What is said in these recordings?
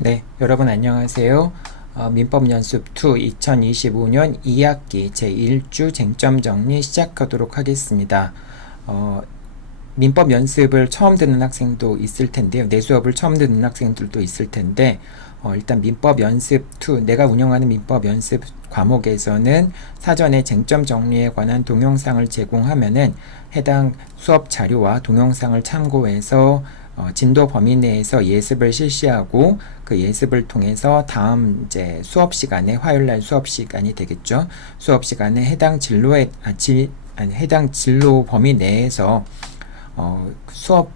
네, 여러분 안녕하세요. 민법 연습 2 2025년 2학기 제1주 쟁점 정리 시작하도록 하겠습니다. 민법 연습을 처음 듣는 학생도 있을 텐데요. 내 수업을 처음 듣는 학생들도 있을 텐데, 일단 민법 연습 2, 내가 운영하는 민법 연습 과목에서는 사전에 쟁점 정리에 관한 동영상을 제공하면은 해당 수업 자료와 동영상을 참고해서 진도 범위 내에서 예습을 실시하고 그 예습을 통해서 다음 이제 수업 시간에 화요일날 수업 시간이 되겠죠. 수업 시간에 해당 해당 진로 범위 내에서 수업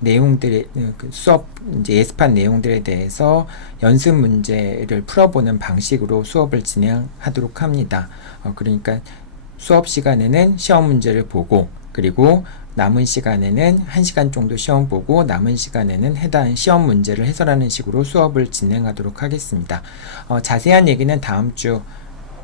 내용들의 수업 이제 예습한 내용들에 대해서 연습 문제를 풀어보는 방식으로 수업을 진행하도록 합니다. 그러니까 수업 시간에는 시험 문제를 보고 그리고 남은 시간에는 1시간 정도 시험 보고 남은 시간에는 해당 시험 문제를 해설하는 식으로 수업을 진행하도록 하겠습니다. 자세한 얘기는 다음 주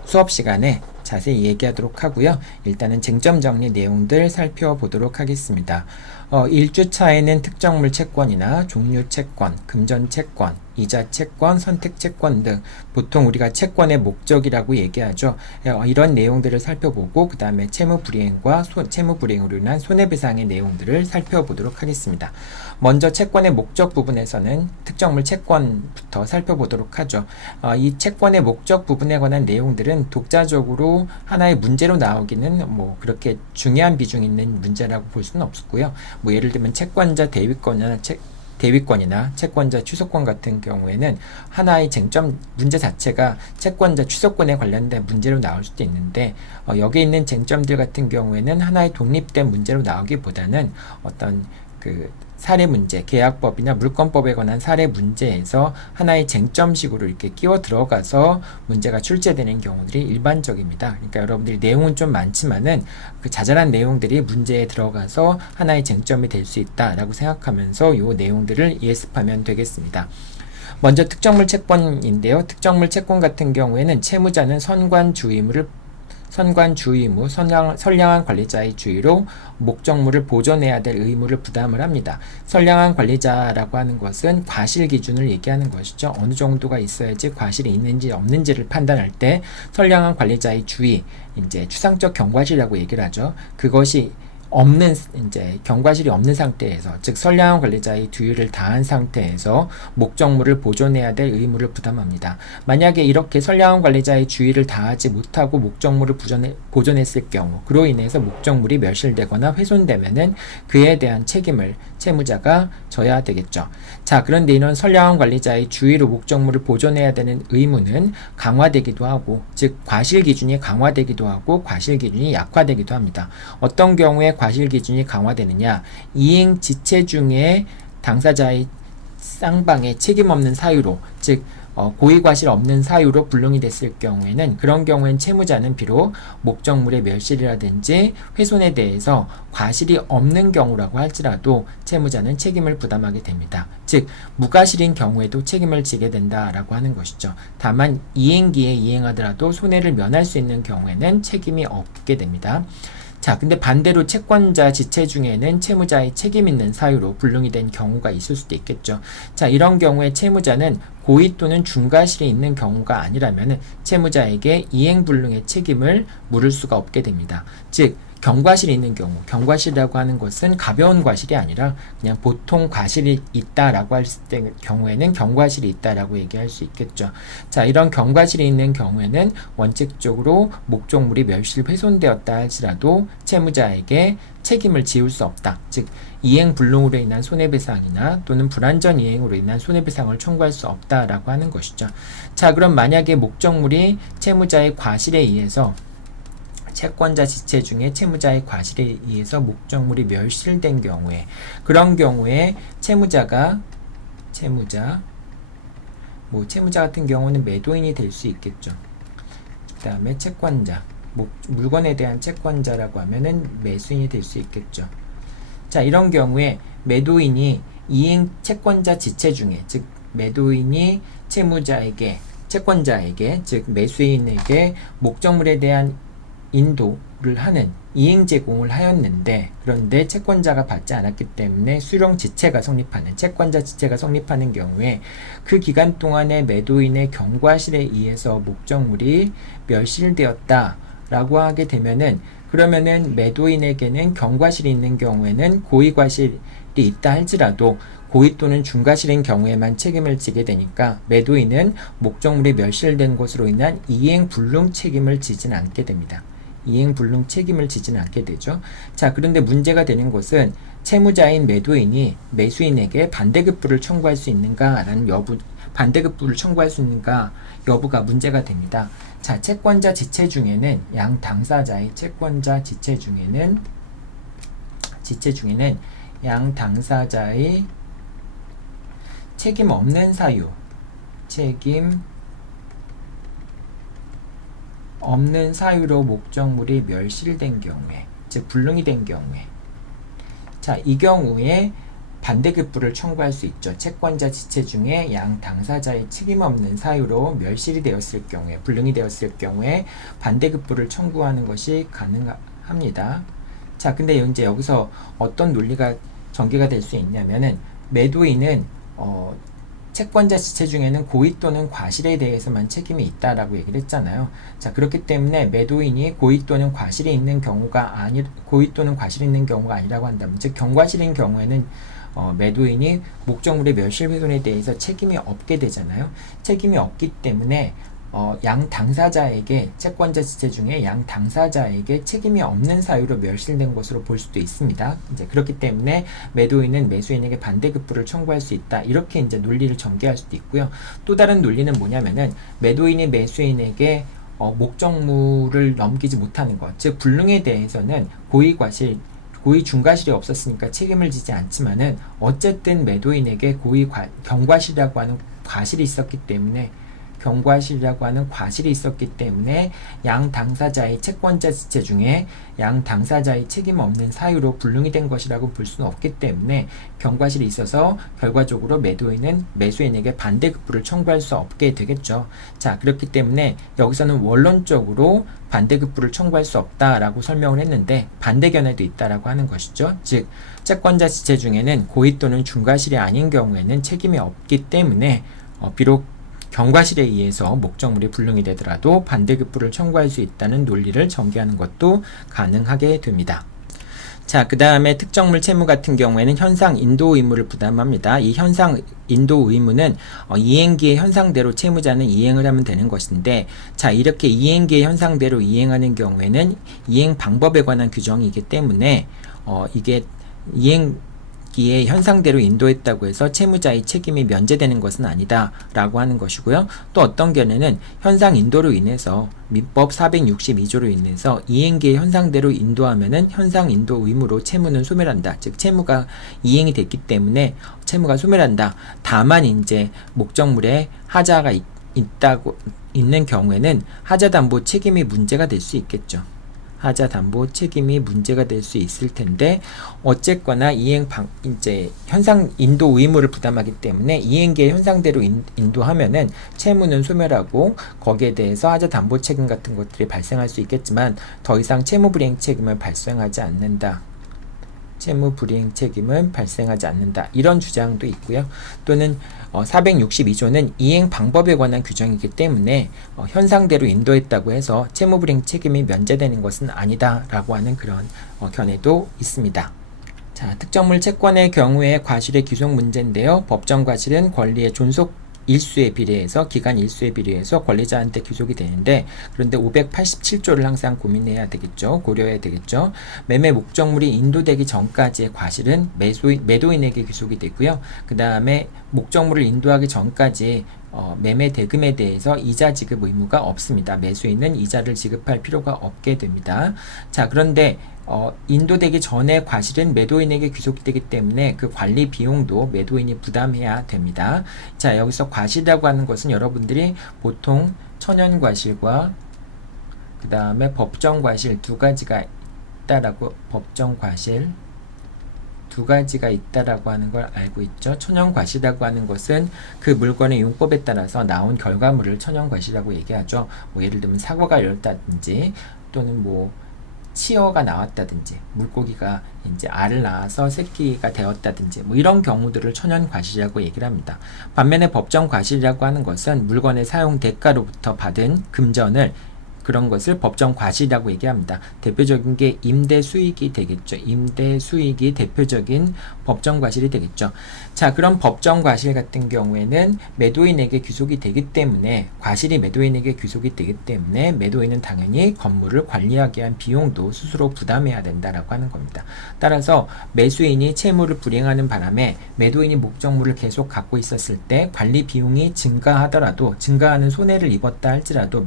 수업 시간에 자세히 얘기하도록 하고요. 일단은 쟁점 정리 내용들 살펴보도록 하겠습니다. 1주차에는 특정물 채권이나 종류 채권, 금전 채권, 이자 채권, 선택 채권 등 보통 우리가 채권의 목적이라고 얘기하죠. 이런 내용들을 살펴보고 그 다음에 채무 불이행과 채무 불이행으로 인한 손해배상의 내용들을 살펴보도록 하겠습니다. 먼저 채권의 목적 부분에서는 특정물 채권부터 살펴보도록 하죠. 이 채권의 목적 부분에 관한 내용들은 독자적으로 하나의 문제로 나오기는 뭐 그렇게 중요한 비중 있는 문제라고 볼 수는 없었고요. 뭐 예를 들면 채권자 대위권이나 채권자 취소권 같은 경우에는 하나의 쟁점 문제 자체가 채권자 취소권에 관련된 문제로 나올 수도 있는데 여기 있는 쟁점들 같은 경우에는 하나의 독립된 문제로 나오기보다는 어떤 그 사례 문제, 계약법이나 물권법에 관한 사례 문제에서 하나의 쟁점식으로 이렇게 끼워 들어가서 문제가 출제되는 경우들이 일반적입니다. 그러니까 여러분들이 내용은 좀 많지만은 그 자잘한 내용들이 문제에 들어가서 하나의 쟁점이 될 수 있다라고 생각하면서 이 내용들을 예습하면 되겠습니다. 먼저 특정물 채권인데요. 특정물 채권 같은 경우에는 채무자는 선관주의무, 선량한 관리자의 주의로 목적물을 보존해야 될 의무를 부담을 합니다. 선량한 관리자라고 하는 것은 과실 기준을 얘기하는 것이죠. 어느 정도가 있어야지 과실이 있는지 없는지를 판단할 때 선량한 관리자의 주의, 이제 추상적 경과실이라고 얘기를 하죠. 그것이 없는 이제 경과실이 없는 상태에서 즉 선량한 관리자의 주의를 다한 상태에서 목적물을 보존해야 될 의무를 부담합니다. 만약에 이렇게 선량한 관리자의 주의를 다하지 못하고 목적물을 보존했을 경우 그로 인해서 목적물이 멸실되거나 훼손되면은 그에 대한 책임을 채무자가 져야 되겠죠. 자, 그런데 이런 선량한 관리자의 주의로 목적물을 보존해야 되는 의무는 강화되기도 하고 즉 과실 기준이 강화되기도 하고 과실 기준이 약화되기도 합니다. 어떤 경우에 과실 기준이 강화되느냐, 이행 지체 중에 당사자의 쌍방의 책임 없는 사유로 즉 고의과실 없는 사유로 불능이 됐을 경우에는 그런 경우엔 채무자는 비록 목적물의 멸실이라든지 훼손에 대해서 과실이 없는 경우라고 할지라도 채무자는 책임을 부담하게 됩니다. 즉 무과실인 경우에도 책임을 지게 된다라고 하는 것이죠. 다만 이행기에 이행하더라도 손해를 면할 수 있는 경우에는 책임이 없게 됩니다. 자, 근데 반대로 채권자 지체 중에는 채무자의 책임 있는 사유로 불능이 된 경우가 있을 수도 있겠죠. 자, 이런 경우에 채무자는 고의 또는 중과실이 있는 경우가 아니라면 채무자에게 이행불능의 책임을 물을 수가 없게 됩니다. 즉 경과실이 있는 경우, 경과실이라고 하는 것은 가벼운 과실이 아니라 그냥 보통 과실이 있다라고 할 경우에는 경과실이 있다라고 얘기할 수 있겠죠. 자, 이런 경과실이 있는 경우에는 원칙적으로 목적물이 멸실 훼손되었다 할지라도 채무자에게 책임을 지울 수 없다. 즉 이행 불능으로 인한 손해배상이나 또는 불완전 이행으로 인한 손해배상을 청구할 수 없다라고 하는 것이죠. 자, 그럼 만약에 목적물이 채무자의 과실에 의해서 채권자 지체 중에 채무자의 과실에 의해서 목적물이 멸실된 경우에 그런 경우에 채무자 같은 경우는 매도인이 될 수 있겠죠. 그 다음에 채권자 물건에 대한 채권자라고 하면은 매수인이 될 수 있겠죠. 자, 이런 경우에 매도인이 이행 채권자 지체 중에 즉 매도인이 채권자에게 즉 매수인에게 목적물에 대한 인도를 하는 이행 제공을 하였는데, 그런데 채권자가 받지 않았기 때문에 수령 지체가 성립하는, 채권자 지체가 성립하는 경우에 그 기간 동안에 매도인의 경과실에 의해서 목적물이 멸실되었다 라고 하게 되면은, 그러면은 매도인에게는 경과실이 있는 경우에는 고의과실이 있다 할지라도 고의 또는 중과실인 경우에만 책임을 지게 되니까 매도인은 목적물이 멸실된 것으로 인한 이행불능 책임을 지진 않게 됩니다. 이행불능 책임을 지진 않게 되죠. 자, 그런데 문제가 되는 것은 채무자인 매도인이 매수인에게 반대급부를 청구할 수 있는가라는 여부, 반대급부를 청구할 수 있는가 여부가 문제가 됩니다. 자, 채권자 지체 중에는 양 당사자의 채권자 지체 중에는 양 당사자의 책임 없는 사유, 책임 없는 사유로 목적물이 멸실된 경우에, 즉 불능이 된 경우에, 자, 이 경우에 반대급부를 청구할 수 있죠. 채권자 지체 중에 양 당사자의 책임 없는 사유로 멸실이 되었을 경우에, 불능이 되었을 경우에 반대급부를 청구하는 것이 가능합니다. 자, 근데 이제 여기서 어떤 논리가 전개가 될 수 있냐면은, 매도인은 채권자 지체 중에는 고의 또는 과실에 대해서만 책임이 있다라고 얘기를 했잖아요. 자, 그렇기 때문에 매도인이 고의 또는 과실이 있는 경우가 아니라고 한다면, 즉 경과실인 경우에는 매도인이 목적물의 멸실훼손에 대해서 책임이 없게 되잖아요. 책임이 없기 때문에 양 당사자에게, 채권자 지체 중에 양 당사자에게 책임이 없는 사유로 멸실된 것으로 볼 수도 있습니다. 이제 그렇기 때문에 매도인은 매수인에게 반대급부를 청구할 수 있다. 이렇게 이제 논리를 전개할 수도 있고요. 또 다른 논리는 뭐냐면은, 매도인이 매수인에게 목적물을 넘기지 못하는 것, 즉 불능에 대해서는 고의 중과실이 없었으니까 책임을 지지 않지만은, 어쨌든 매도인에게 경과실이라고 하는 과실이 있었기 때문에, 양 당사자의 채권자 지체 중에 양 당사자의 책임 없는 사유로 불능이 된 것이라고 볼 수는 없기 때문에 경과실이 있어서 결과적으로 매도인은 매수인에게 반대급부를 청구할 수 없게 되겠죠. 자, 그렇기 때문에 여기서는 원론적으로 반대급부를 청구할 수 없다라고 설명을 했는데, 반대견해도 있다라고 하는 것이죠. 즉 채권자 지체 중에는 고의 또는 중과실이 아닌 경우에는 책임이 없기 때문에 비록 경과실에 의해서 목적물이 불능이 되더라도 반대급부를 청구할 수 있다는 논리를 전개하는 것도 가능하게 됩니다. 자, 그 다음에 특정물 채무 같은 경우에는 현상 인도 의무를 부담합니다. 이 현상 인도 의무는 이행기의 현상대로 채무자는 이행을 하면 되는 것인데, 자, 이렇게 이행기의 현상대로 이행하는 경우에는 이행 방법에 관한 규정이기 때문에 이게 이행기의 현상대로 인도했다고 해서 채무자의 책임이 면제되는 것은 아니다 라고 하는 것이고요. 또 어떤 견해는 현상 인도로 인해서, 민법 462조로 인해서 이행기의 현상대로 인도하면은 현상 인도 의무로 채무는 소멸한다. 즉 채무가 이행이 됐기 때문에 채무가 소멸한다. 다만 이제 목적물에 하자가 있는 경우에는 하자 담보 책임이 문제가 될 수 있겠죠. 하자 담보 책임이 문제가 될 수 있을 텐데, 어쨌거나 이제 현상 인도 의무를 부담하기 때문에 이행기의 현상대로 인도하면은 채무는 소멸하고 거기에 대해서 하자 담보 책임 같은 것들이 발생할 수 있겠지만 더 이상 채무 불이행 책임을 발생하지 않는다. 채무 불이행 책임은 발생하지 않는다. 이런 주장도 있고요. 또는 462조는 이행 방법에 관한 규정이기 때문에 현상대로 인도했다고 해서 채무 불이행 책임이 면제되는 것은 아니다라고 하는 그런 견해도 있습니다. 자, 특정물 채권의 경우에 과실의 귀속 문제인데요. 법정 과실은 권리의 존속 일수에 비례해서, 기간 일수에 비례해서 권리자한테 귀속이 되는데, 그런데 587조를 항상 고민해야 되겠죠. 고려해야 되겠죠. 매매 목적물이 인도되기 전까지의 과실은 매도인에게 귀속이 되고요. 그 다음에 목적물을 인도하기 전까지 매매 대금에 대해서 이자 지급 의무가 없습니다. 매수인은 이자를 지급할 필요가 없게 됩니다. 자, 그런데 인도되기 전에 과실은 매도인에게 귀속이 되기 때문에 그 관리 비용도 매도인이 부담해야 됩니다. 자, 여기서 과실이라고 하는 것은 여러분들이 보통 천연과실과 그 다음에 법정과실 두 가지가 있다라고, 법정과실 두 가지가 있다라고 하는 걸 알고 있죠. 천연과실이라고 하는 것은 그 물건의 용법에 따라서 나온 결과물을 천연과실이라고 얘기하죠. 뭐 예를 들면 사고가 열렸다든지, 또는 뭐 치어가 나왔다든지 물고기가 이제 알을 낳아서 새끼가 되었다든지 뭐 이런 경우들을 천연 과실이라고 얘기를 합니다. 반면에 법정 과실이라고 하는 것은 물건의 사용 대가로부터 받은 금전을 그런 것을 법정 과실이라고 얘기합니다. 대표적인 게 임대 수익이 되겠죠. 임대 수익이 대표적인 법정 과실이 되겠죠. 자, 그럼 법정 과실 같은 경우에는 매도인에게 귀속이 되기 때문에 과실이 매도인에게 귀속이 되기 때문에 매도인은 당연히 건물을 관리하기 위한 비용도 스스로 부담해야 된다라고 하는 겁니다. 따라서 매수인이 채무를 불이행하는 바람에 매도인이 목적물을 계속 갖고 있었을 때 관리 비용이 증가하더라도 증가하는 손해를 입었다 할지라도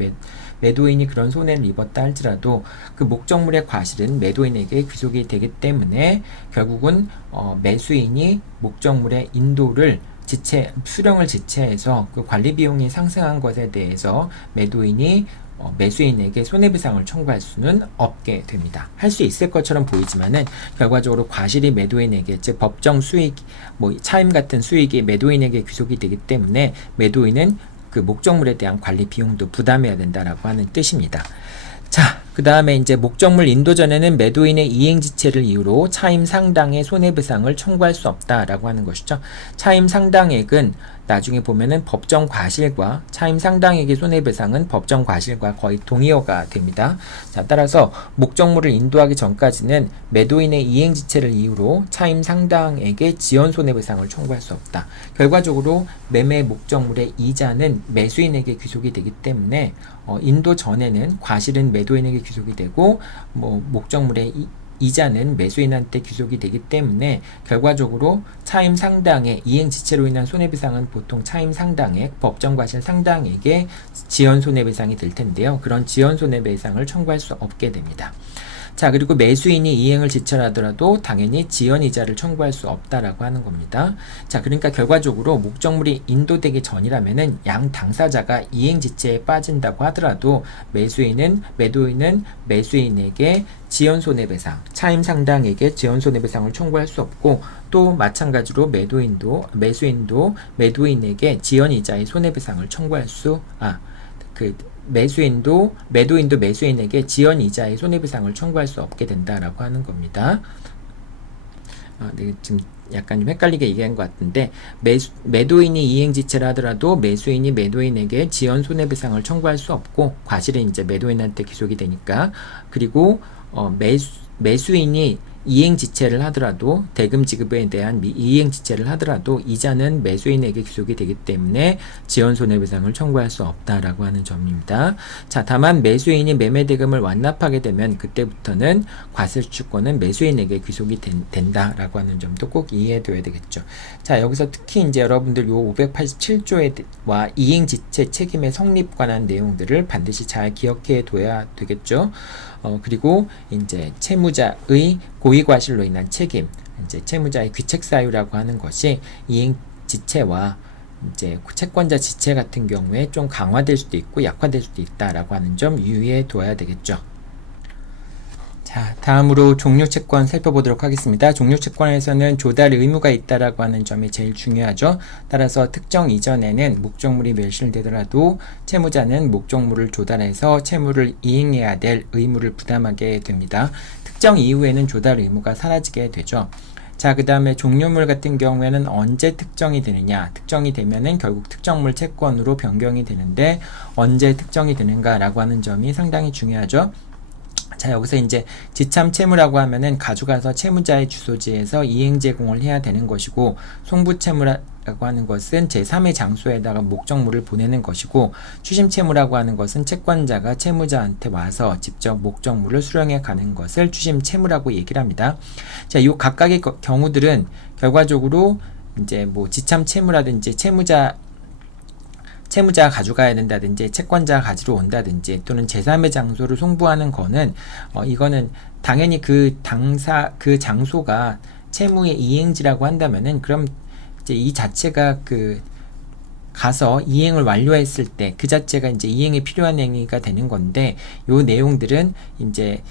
매도인이 그런 손해를 입었다 할지라도 그 목적물의 과실은 매도인에게 귀속이 되기 때문에 결국은 매수인이 목적물의 인도를 수령을 지체해서 그 관리 비용이 상승한 것에 대해서 매도인이 매수인에게 손해배상을 청구할 수는 없게 됩니다. 할 수 있을 것처럼 보이지만은 결과적으로 과실이 매도인에게, 즉 법정 수익, 뭐 차임 같은 수익이 매도인에게 귀속이 되기 때문에 매도인은 그 목적물에 대한 관리 비용도 부담해야 된다라고 하는 뜻입니다. 자, 그 다음에 이제 목적물 인도 전에는 매도인의 이행지체를 이유로 차임 상당의 손해배상을 청구할 수 없다라고 하는 것이죠. 차임 상당액은 나중에 보면은 법정 과실과 차임 상당액의 손해배상은 법정 과실과 거의 동의어가 됩니다. 자, 따라서 목적물을 인도하기 전까지는 매도인의 이행지체를 이유로 차임 상당액의 지연 손해배상을 청구할 수 없다. 결과적으로 매매 목적물의 이자는 매수인에게 귀속이 되기 때문에 인도 전에는 과실은 매도인에게 귀속이 되고 뭐 목적물의 이자는 매수인한테 귀속이 되기 때문에 결과적으로 차임 상당의 이행지체로 인한 손해배상은 보통 차임 상당액, 법정 과실 상당액의 지연 손해배상이 될 텐데요. 그런 지연 손해배상을 청구할 수 없게 됩니다. 자, 그리고 매수인이 이행을 지체하더라도 당연히 지연이자를 청구할 수 없다라고 하는 겁니다. 자, 그러니까 결과적으로 목적물이 인도되기 전이라면은 양 당사자가 이행지체에 빠진다고 하더라도 매도인은 매수인에게 지연손해배상, 차임 상당액의 지연손해배상을 청구할 수 없고, 또 마찬가지로 매수인도 매도인에게 지연이자의 손해배상을 청구할 매도인도 매수인에게 지연이자의 손해배상을 청구할 수 없게 된다라고 하는 겁니다. 네, 지금 약간 좀 헷갈리게 얘기한 것 같은데, 매도인이 이행지체를 하더라도 매수인이 매도인에게 지연 손해배상을 청구할 수 없고, 과실은 이제 매도인한테 귀속이 되니까. 그리고 매수인이 이행지체를 하더라도, 대금 지급에 대한 이행지체를 하더라도 이자는 매수인에게 귀속이 되기 때문에 지연손해배상을 청구할 수 없다라고 하는 점입니다. 자, 다만 매수인이 매매대금을 완납하게 되면 그때부터는 과실취권은 매수인에게 귀속이 된다라고 하는 점도 꼭 이해해둬야 되겠죠. 자, 여기서 특히 이제 여러분들 요 587조와 이행지체 책임의 성립 관한 내용들을 반드시 잘 기억해 둬야 되겠죠. 그리고 이제 채무자의 고의과실로 인한 책임, 이제 채무자의 귀책사유라고 하는 것이 이행지체와 이제 채권자 지체 같은 경우에 좀 강화될 수도 있고 약화될 수도 있다라고 하는 점 유의해 둬야 되겠죠. 자, 다음으로 종료채권 살펴보도록 하겠습니다. 종료채권에서는 조달 의무가 있다라고 하는 점이 제일 중요하죠. 따라서 특정 이전에는 목적물이 멸실되더라도 채무자는 목적물을 조달해서 채무를 이행해야 될 의무를 부담하게 됩니다. 특정 이후에는 조달 의무가 사라지게 되죠. 자, 그 다음에 종료물 같은 경우에는 언제 특정이 되느냐, 특정이 되면은 결국 특정물 채권으로 변경이 되는데 언제 특정이 되는가라고 하는 점이 상당히 중요하죠. 자, 여기서 이제 지참 채무라고 하면은 가져가서 채무자의 주소지에서 이행 제공을 해야 되는 것이고, 송부 채무라고 하는 것은 제3의 장소에다가 목적물을 보내는 것이고, 추심 채무라고 하는 것은 채권자가 채무자한테 와서 직접 목적물을 수령해 가는 것을 추심 채무라고 얘기를 합니다. 자, 이 각각의 경우들은 결과적으로 이제 뭐 지참 채무라든지 채무자가 가져가야 된다든지 채권자가 가지러 온다든지 또는 제3의 장소를 송부하는 거는 이거는 당연히 그 장소가 채무의 이행지라고 한다면은 그럼 이제 이 자체가 가서 이행을 완료했을 때 그 자체가 이제 이행에 필요한 행위가 되는 건데, 요 내용들은 이제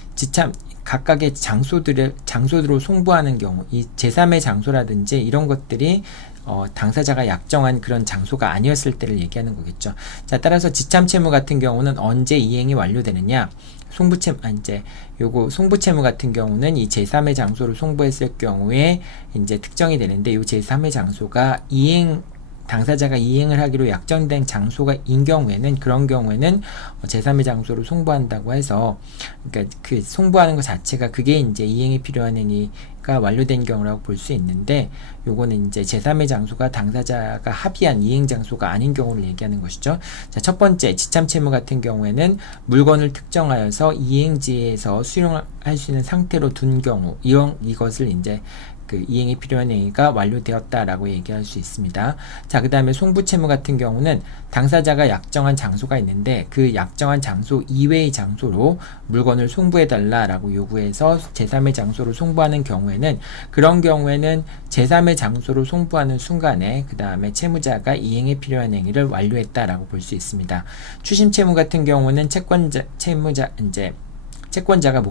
각각의 장소들로 송부하는 경우, 이 제3의 장소라든지 이런 것들이 당사자가 약정한 그런 장소가 아니었을 때를 얘기하는 거겠죠. 자, 따라서 지참 채무 같은 경우는 언제 이행이 완료되느냐, 이제 요거 송부채무 같은 경우는 이 제3의 장소를 송부했을 경우에 이제 특정이 되는데, 요 제3의 장소가 당사자가 이행을 하기로 약정된 장소가 인 경우에는, 그런 경우에는 제3의 장소로 송부한다고 해서, 그러니까 그 송부하는 것 자체가 그게 이제 이행이 필요한 행위가 완료된 경우라고 볼 수 있는데, 요거는 이제 제3의 장소가 당사자가 합의한 이행 장소가 아닌 경우를 얘기하는 것이죠. 자, 첫 번째 지참 채무 같은 경우에는 물건을 특정하여서 이행지에서 수령할 수 있는 상태로 둔 경우, 이것을 이제 그 이행이 필요한 행위가 완료되었다라고 얘기할 수 있습니다. 자, 그 다음에 송부채무 같은 경우는 당사자가 약정한 장소가 있는데, 그 약정한 장소 이외의 장소로 물건을 송부해달라라고 요구해서 제3의 장소로 송부하는 경우에는, 그런 경우에는 제3의 장소로 송부하는 순간에 그 다음에 채무자가 이행에 필요한 행위를 완료했다라고 볼 수 있습니다. 추심채무 같은 경우는 채권자가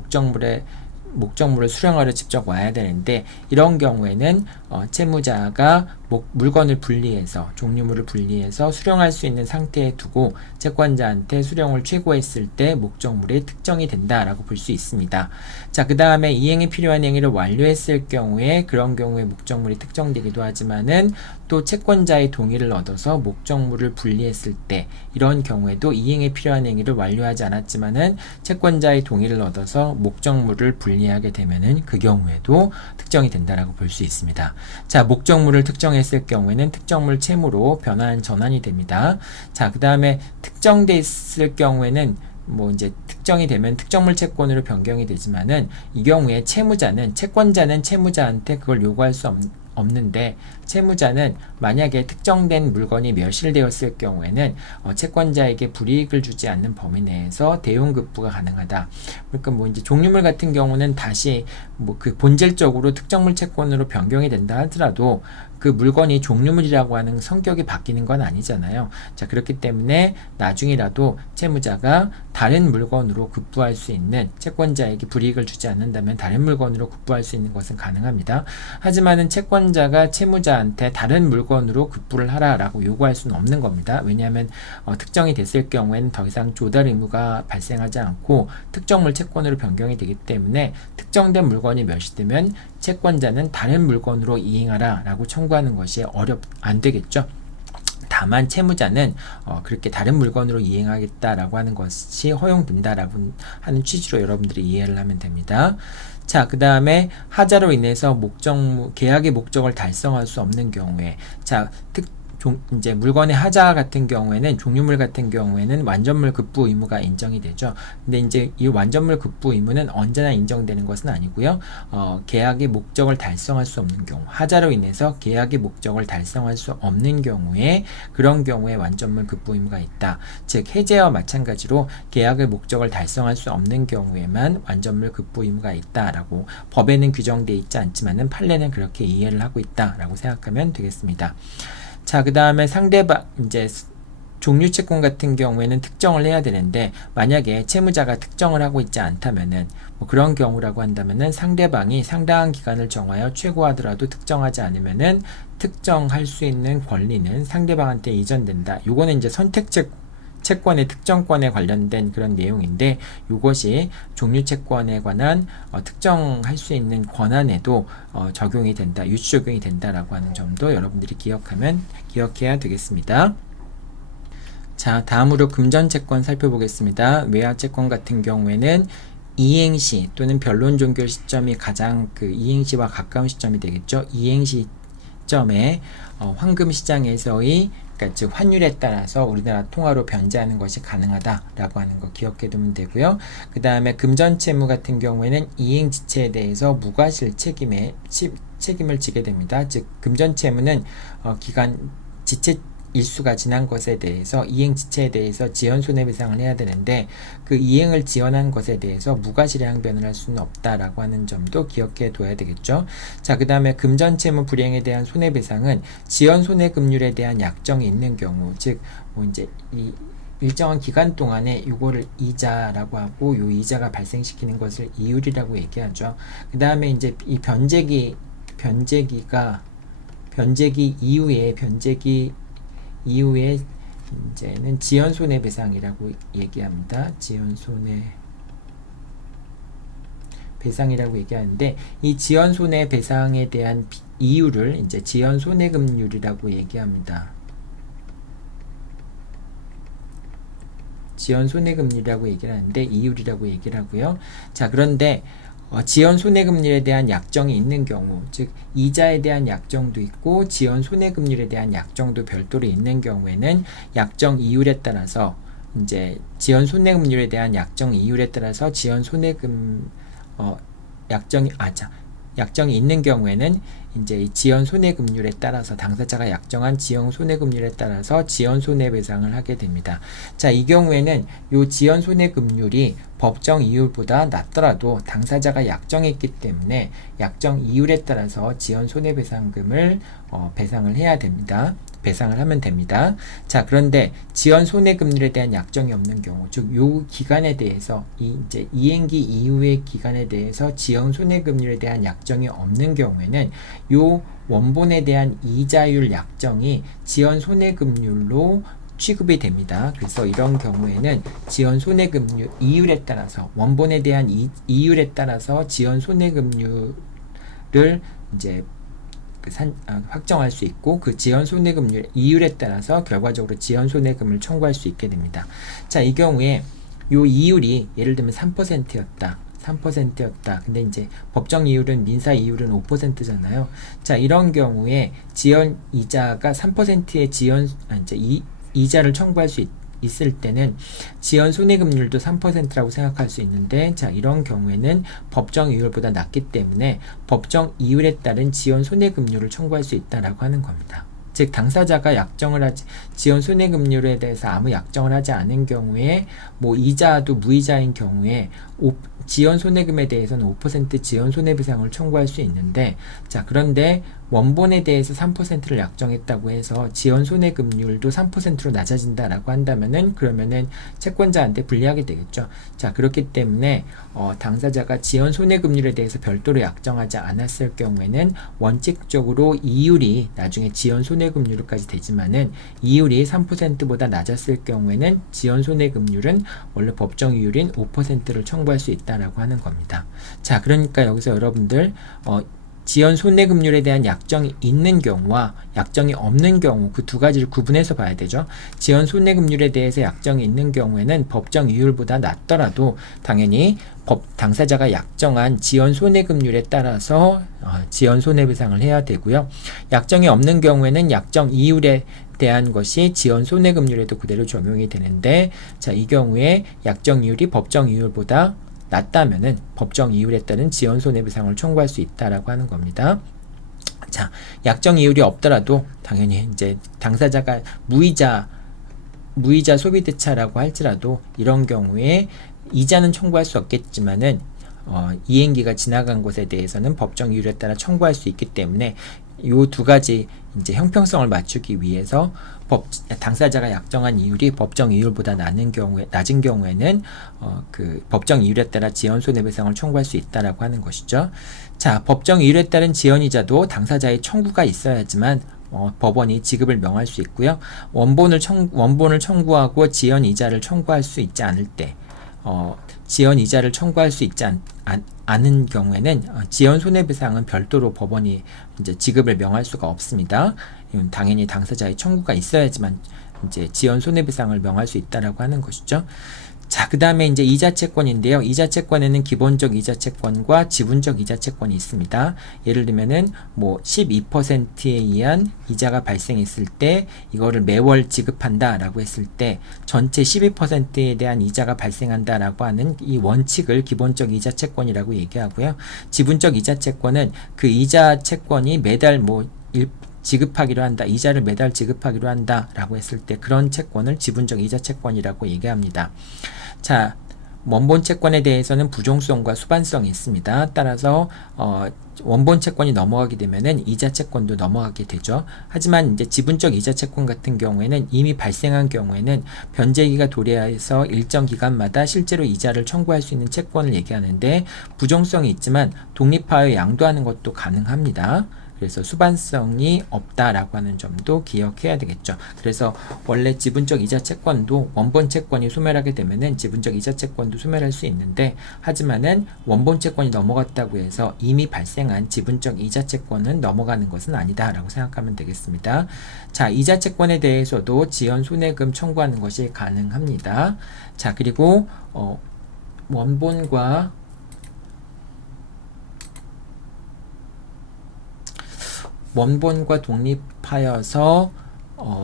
목적물을 수령하러 직접 와야 되는데, 이런 경우에는 채무자가 물건을 분리해서, 종류물을 분리해서 수령할 수 있는 상태에 두고 채권자한테 수령을 최고했을 때 목적물이 특정이 된다라고 볼 수 있습니다. 자, 그 다음에 이행이 필요한 행위를 완료했을 경우에, 그런 경우에 목적물이 특정되기도 하지만은 또 채권자의 동의를 얻어서 목적물을 분리했을 때, 이런 경우에도 이행에 필요한 행위를 완료하지 않았지만은 채권자의 동의를 얻어서 목적물을 분리하게 되면은 그 경우에도 특정이 된다라고 볼 수 있습니다. 자, 목적물을 특정했을 경우에는 특정물 채무로 전환이 됩니다. 자, 그 다음에 특정됐을 경우에는 이제 특정이 되면 특정물 채권으로 변경이 되지만은, 이 경우에 채권자는 채무자한테 그걸 요구할 수 없는데, 채무자는 만약에 특정된 물건이 멸실되었을 경우에는 채권자에게 불이익을 주지 않는 범위 내에서 대용급부가 가능하다. 그러니까 이제 종류물 같은 경우는 다시 그 본질적으로 특정물 채권으로 변경이 된다 하더라도 그 물건이 종류물이라고 하는 성격이 바뀌는 건 아니잖아요. 자, 그렇기 때문에 나중이라도 채무자가 다른 물건으로 급부할 수 있는, 채권자에게 불이익을 주지 않는다면 다른 물건으로 급부할 수 있는 것은 가능합니다. 하지만은 채권자가 채무자한테 다른 물건으로 급부를 하라라고 요구할 수는 없는 겁니다. 왜냐하면 특정이 됐을 경우에는 더 이상 조달 의무가 발생하지 않고 특정물 채권으로 변경이 되기 때문에, 특정된 물건이 멸시되면 채권자는 다른 물건으로 이행하라라고 청구하는 것이 안 되겠죠. 다만 채무자는 그렇게 다른 물건으로 이행하겠다라고 하는 것이 허용된다라고 하는 취지로 여러분들이 이해를 하면 됩니다. 자, 그 다음에 하자로 인해서 계약의 목적을 달성할 수 없는 경우에, 자, 이제 물건의 하자 같은 경우에는, 종류물 같은 경우에는 완전물 급부 의무가 인정이 되죠. 근데 이제 이 완전물 급부 의무는 언제나 인정되는 것은 아니고요. 계약의 목적을 달성할 수 없는 경우, 하자로 인해서 계약의 목적을 달성할 수 없는 경우에, 그런 경우에 완전물 급부 의무가 있다. 즉, 해제와 마찬가지로 계약의 목적을 달성할 수 없는 경우에만 완전물 급부 의무가 있다라고, 법에는 규정되어 있지 않지만은 판례는 그렇게 이해를 하고 있다라고 생각하면 되겠습니다. 자, 그 다음에 이제 종류채권 같은 경우에는 특정을 해야 되는데, 만약에 채무자가 특정을 하고 있지 않다면은, 그런 경우라고 한다면은 상대방이 상당한 기간을 정하여 최고하더라도 특정하지 않으면은 특정할 수 있는 권리는 상대방한테 이전된다. 요거는 이제 채권의 특정권에 관련된 그런 내용인데, 이것이 종류채권에 관한 특정할 수 있는 권한에도 적용이 된다, 유치 적용이 된다라고 하는 점도 여러분들이 기억해야 되겠습니다. 자, 다음으로 금전채권 살펴보겠습니다. 외화채권 같은 경우에는 이행시 또는 변론 종결 시점이 가장 이행시와 가까운 시점이 되겠죠. 이행시 시점에 황금 시장에서의, 그러니까 즉 환율에 따라서 우리나라 통화로 변제하는 것이 가능하다라고 하는 거 기억해 두면 되고요. 그 다음에 금전채무 같은 경우에는 이행지체에 대해서 무과실 책임을 지게 됩니다. 즉, 금전채무는 지체 일수가 지난 것에 대해서, 이행지체에 대해서 지연 손해배상을 해야 되는데, 그 이행을 지연한 것에 대해서 무과실의 항변을 할 수는 없다라고 하는 점도 기억해 둬야 되겠죠. 자, 그 다음에 금전채무 불이행에 대한 손해배상은 지연 손해금률에 대한 약정이 있는 경우, 즉 이제 이 일정한 기간 동안에 이거를 이자라고 하고, 요 이자가 발생시키는 것을 이율이라고 얘기하죠. 그 다음에 이제 이 변제기 이후에 이제는 지연 손해배상이라고 얘기합니다. 지연 손해배상. 배상이라고 얘기하는데, 이 지연 손해 배상에 대한 이유를 이제 지연 손해금률이라고 얘기합니다. 지연 손해금률이라고 얘기를 하는데 이율이라고 얘기를 하고요. 자, 그런데 지연 손해금률에 대한 약정이 있는 경우, 즉 이자에 대한 약정도 있고 지연 손해금률에 대한 약정도 별도로 있는 경우에는 약정 이율에 따라서 이제 지연 손해금률에 대한 약정 이율에 따라서 지연 손해금 약정이 있는 경우에는 이제 이 지연 손해금률에 따라서 당사자가 약정한 지연 손해금률에 따라서 지연 손해배상을 하게 됩니다. 자, 이 경우에는 요 지연 손해금률이 법정 이율보다 낮더라도 당사자가 약정했기 때문에 약정 이율에 따라서 지연 손해배상금을 배상을 해야 됩니다. 배상을 하면 됩니다. 자, 그런데 지연 손해금률에 대한 약정이 없는 경우, 즉 요 기간에 대해서 이제 이행기 이후의 기간에 대해서 지연 손해금률에 대한 약정이 없는 경우에는 요 원본에 대한 이자율 약정이 지연 손해금률로 취급이 됩니다. 그래서 이런 경우에는 지연 손해금률 이율에 따라서 원본에 대한 이율에 따라서 지연 손해금률을 이제 확정할 수 있고, 그 지연 손해금률 이율에 따라서 결과적으로 지연 손해금을 청구할 수 있게 됩니다. 자, 이 경우에 요 이율이 예를 들면 3%였다. 3%였다. 근데 이제 법정 이율은 민사 이율은 5%잖아요. 자, 이런 경우에 지연 이자가 3%의 이자를 청구할 수 있을 때는 지연 손해금률도 3%라고 생각할 수 있는데, 자, 이런 경우에는 법정 이율보다 낮기 때문에 법정 이율에 따른 지연 손해금률을 청구할 수 있다라고 하는 겁니다. 즉 당사자가 지연 손해금률에 대해서 아무 약정을 하지 않은 경우에 뭐 이자도 무이자인 경우에 지연 손해금에 대해서는 5% 지연 손해배상을 청구할 수 있는데, 자, 그런데 원본에 대해서 3%를 약정했다고 해서 지연 손해금률도 3%로 낮아진다라고 한다면은 그러면은 채권자한테 불리하게 되겠죠. 자, 그렇기 때문에 당사자가 지연 손해금률에 대해서 별도로 약정하지 않았을 경우에는 원칙적으로 이율이 나중에 지연 손해금률까지 되지만은 이율이 3%보다 낮았을 경우에는 지연 손해금률은 원래 법정 이율인 5%를 청구할 수 있다라고 하는 겁니다. 자, 그러니까 여기서 여러분들 지연 손해금률에 대한 약정이 있는 경우와 약정이 없는 경우, 그 두 가지를 구분해서 봐야 되죠. 지연 손해금률에 대해서 약정이 있는 경우에는 법정 이율보다 낮더라도 당연히 당사자가 약정한 지연 손해금률에 따라서 지연 손해배상을 해야 되고요. 약정이 없는 경우에는 약정 이율에 대한 것이 지연 손해금률에도 그대로 적용이 되는데, 자, 이 경우에 약정 이율이 법정 이율보다 낮다면은 법정 이율에 따른 지연 손해배상을 청구할 수 있다라고 하는 겁니다. 자, 약정 이율이 없더라도 당연히 이제 당사자가 무이자 소비대차라고 할지라도 이런 경우에 이자는 청구할 수 없겠지만은 이행기가 지나간 것에 대해서는 법정 이율에 따라 청구할 수 있기 때문에 요 두 가지 이제 형평성을 맞추기 위해서 당사자가 약정한 이율이 법정 이율보다 낮은 경우에는 그 법정 이율에 따라 지연 손해배상을 청구할 수 있다라고 하는 것이죠. 자, 법정 이율에 따른 지연이자도 당사자의 청구가 있어야지만 법원이 지급을 명할 수 있고요. 원본을 청구하고 지연 이자를 청구할 수 있지 않을 때, 지연 이자를 청구할 수 있지 않은 경우에는 지연 손해배상은 별도로 법원이 이제 지급을 명할 수가 없습니다. 이건 당연히 당사자의 청구가 있어야지만 이제 지연 손해배상을 명할 수 있다라고 하는 것이죠. 자, 그 다음에 이제 이자채권인데요. 이자채권에는 기본적 이자채권과 지분적 이자채권이 있습니다. 예를 들면은 뭐 12%에 의한 이자가 발생했을 때 이거를 매월 지급한다라고 했을 때 전체 12%에 대한 이자가 발생한다라고 하는 이 원칙을 기본적 이자채권이라고 얘기하고요. 지분적 이자채권은 그 이자채권이 매달 지급하기로 한다, 이자를 매달 지급하기로 한다라고 했을 때 그런 채권을 지분적 이자채권이라고 얘기합니다. 자, 원본 채권에 대해서는 부종성과 수반성이 있습니다. 따라서 원본 채권이 넘어가게 되면은 이자 채권도 넘어가게 되죠. 하지만 이제 지분적 이자 채권 같은 경우에는 이미 발생한 경우에는 변제기가 도래해서 일정 기간마다 실제로 이자를 청구할 수 있는 채권을 얘기하는데, 부종성이 있지만 독립하여 양도하는 것도 가능합니다. 그래서 수반성이 없다라고 하는 점도 기억해야 되겠죠. 그래서 원래 지분적 이자 채권도 원본 채권이 소멸하게 되면은 지분적 이자 채권도 소멸할 수 있는데, 하지만은 원본 채권이 넘어갔다고 해서 이미 발생한 지분적 이자 채권은 넘어가는 것은 아니다라고 생각하면 되겠습니다. 자, 이자 채권에 대해서도 지연 손해금 청구하는 것이 가능합니다. 자, 그리고 원본과 독립하여서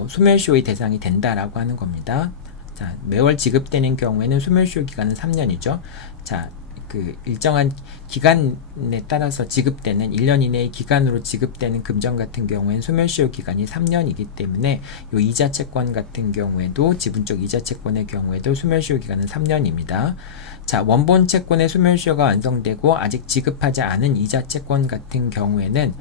소멸시효의 대상이 된다라고 하는 겁니다. 자, 매월 지급되는 경우에는 소멸시효 기간은 3년이죠. 자, 그 일정한 기간에 따라서 지급되는 1년 이내의 기간으로 지급되는 금전 같은 경우에는 소멸시효 기간이 3년이기 때문에 요 이자 채권 같은 경우에도 지분적 이자 채권의 경우에도 소멸시효 기간은 3년입니다. 자, 원본 채권의 소멸시효가 완성되고 아직 지급하지 않은 이자 채권 같은 경우에는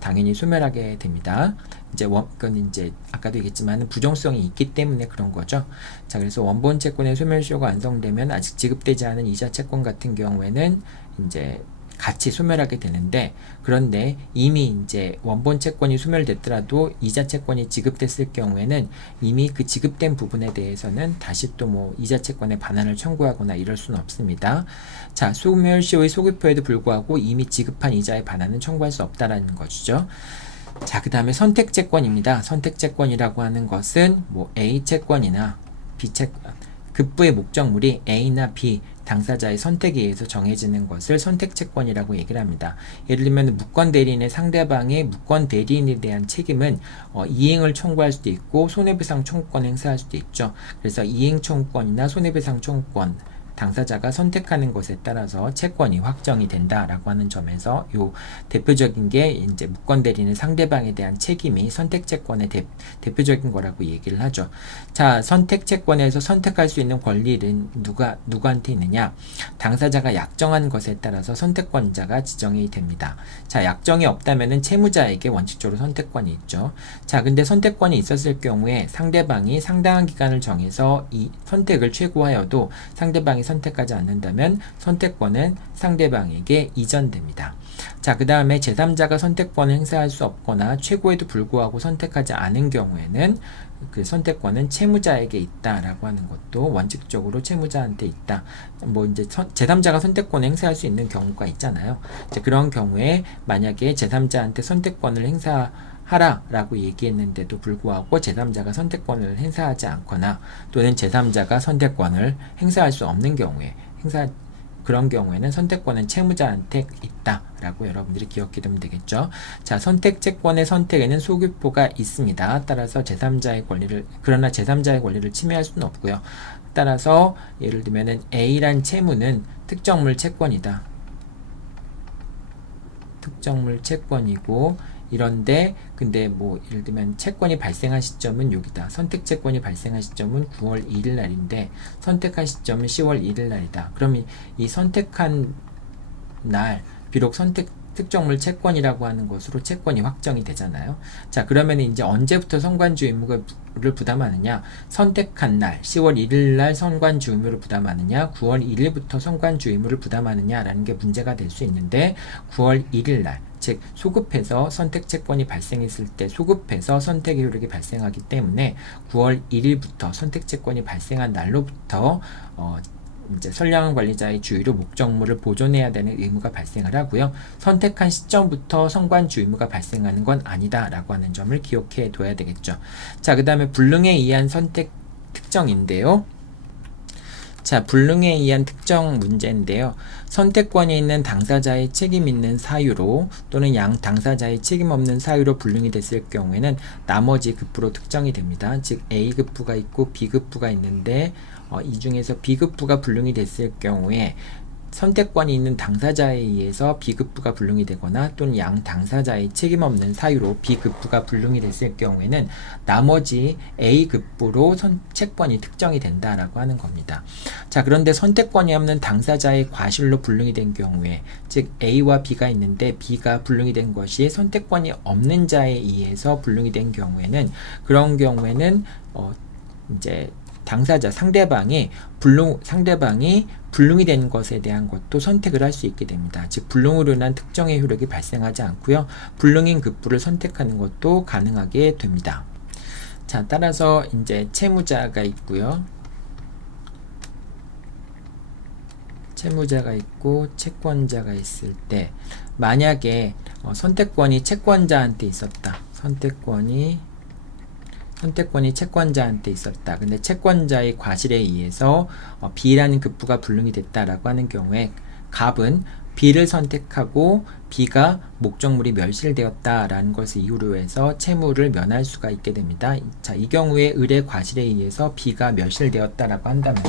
당연히 소멸하게 됩니다. 그건 이제 아까도 얘기했지만 부정성이 있기 때문에 그런 거죠. 자, 그래서 원본 채권의 소멸시효가 완성되면 아직 지급되지 않은 이자 채권 같은 경우에는 이제 같이 소멸하게 되는데, 그런데 이미 이제 원본 채권이 소멸됐더라도 이자 채권이 지급됐을 경우에는 이미 그 지급된 부분에 대해서는 다시 또 뭐 이자 채권의 반환을 청구하거나 이럴 수는 없습니다. 자, 소멸시효의 소급효에도 불구하고 이미 지급한 이자의 반환은 청구할 수 없다라는 것이죠. 자, 그 다음에 선택채권입니다. 선택채권이라고 하는 것은 뭐 A채권이나 B채권, 급부의 목적물이 A나 B 당사자의 선택에 의해서 정해지는 것을 선택채권이라고 얘기를 합니다. 예를 들면 무권대리인의 상대방의 무권대리인에 대한 책임은 이행을 청구할 수도 있고 손해배상 청구권을 행사할 수도 있죠. 그래서 이행 청구권이나 손해배상 청구권, 당사자가 선택하는 것에 따라서 채권이 확정이 된다라고 하는 점에서 요 대표적인 게 이제 무권대리인의 상대방에 대한 책임이 선택채권의 대표적인 거라고 얘기를 하죠. 자, 선택채권에서 선택할 수 있는 권리는 누구한테 있느냐? 당사자가 약정한 것에 따라서 선택권자가 지정이 됩니다. 자, 약정이 없다면은 채무자에게 원칙적으로 선택권이 있죠. 자, 근데 선택권이 있었을 경우에 상대방이 상당한 기간을 정해서 이 선택을 최고하여도 상대방이 선택하지 않는다면 선택권은 상대방에게 이전됩니다. 자, 그 다음에 제3자가 선택권을 행사할 수 없거나 최고에도 불구하고 선택하지 않은 경우에는 그 선택권은 채무자에게 있다라고 하는 것도 원칙적으로 채무자한테 있다. 뭐 이제 제3자가 선택권을 행사할 수 있는 경우가 있잖아요. 이제 그런 경우에 만약에 제3자한테 선택권을 하라라고 얘기했는데도 불구하고 제3자가 선택권을 행사하지 않거나 또는 제3자가 선택권을 행사할 수 없는 경우에 그런 경우에는 선택권은 채무자한테 있다라고 여러분들이 기억해두면 되겠죠. 자, 선택채권의 선택에는 소급효가 있습니다. 따라서 그러나 제3자의 권리를 침해할 수는 없고요. 따라서 예를 들면은 A란 채무는 특정물 채권이다. 특정물 채권이고, 이런데 근데 뭐 예를 들면 채권이 발생한 시점은 여기다. 선택채권이 발생한 시점은 9월 1일 날인데 선택한 시점은 10월 1일 날이다. 그럼 이 선택한 날 비록 특정물 채권이라고 하는 것으로 채권이 확정이 되잖아요. 자, 그러면 이제 언제부터 선관주 의무를 부담하느냐? 선택한 날 10월 1일 날 선관주 의무를 부담하느냐, 9월 1일부터 선관주 의무를 부담하느냐라는 게 문제가 될 수 있는데, 9월 1일 날, 즉 소급해서 선택채권이 발생했을 때 소급해서 선택의 효력이 발생하기 때문에 9월 1일부터 선택채권이 발생한 날로부터 이제 선량한 관리자의 주의로 목적물을 보존해야 되는 의무가 발생을 하고요. 선택한 시점부터 선관주 의무가 발생하는 건 아니다라고 하는 점을 기억해 둬야 되겠죠. 자, 그 다음에 불능에 의한 선택 특정인데요. 자, 불능에 의한 특정 문제인데요. 선택권이 있는 당사자의 책임 있는 사유로 또는 양 당사자의 책임 없는 사유로 불능이 됐을 경우에는 나머지 급부로 특정이 됩니다. 즉 A급부가 있고 B급부가 있는데 이 중에서 B급부가 불능이 됐을 경우에 선택권이 있는 당사자에 의해서 B급부가 불능이 되거나 또는 양 당사자의 책임 없는 사유로 B급부가 불능이 됐을 경우에는 나머지 A급부로 채권이 특정이 된다라고 하는 겁니다. 자, 그런데 선택권이 없는 당사자의 과실로 불능이 된 경우에, 즉 A와 B가 있는데 B가 불능이 된 것이 선택권이 없는 자에 의해서 불능이 된 경우에는, 그런 경우에는 이제 당사자 상대방이 불능이 된 것에 대한 것도 선택을 할 수 있게 됩니다. 즉 불능으로 인한 특정의 효력이 발생하지 않고요. 불능인 급부를 선택하는 것도 가능하게 됩니다. 자, 따라서 이제 채무자가 있고요. 채무자가 있고 채권자가 있을 때 만약에 선택권이 채권자한테 있었다. 선택권이 채권자한테 있었다. 근데 채권자의 과실에 의해서 B라는 급부가 불능이 됐다라고 하는 경우에 갑은 B를 선택하고 B가 목적물이 멸실되었다라는 것을 이유로 해서 채무를 면할 수가 있게 됩니다. 자, 이 경우에 을의 과실에 의해서 B가 멸실되었다라고 한다면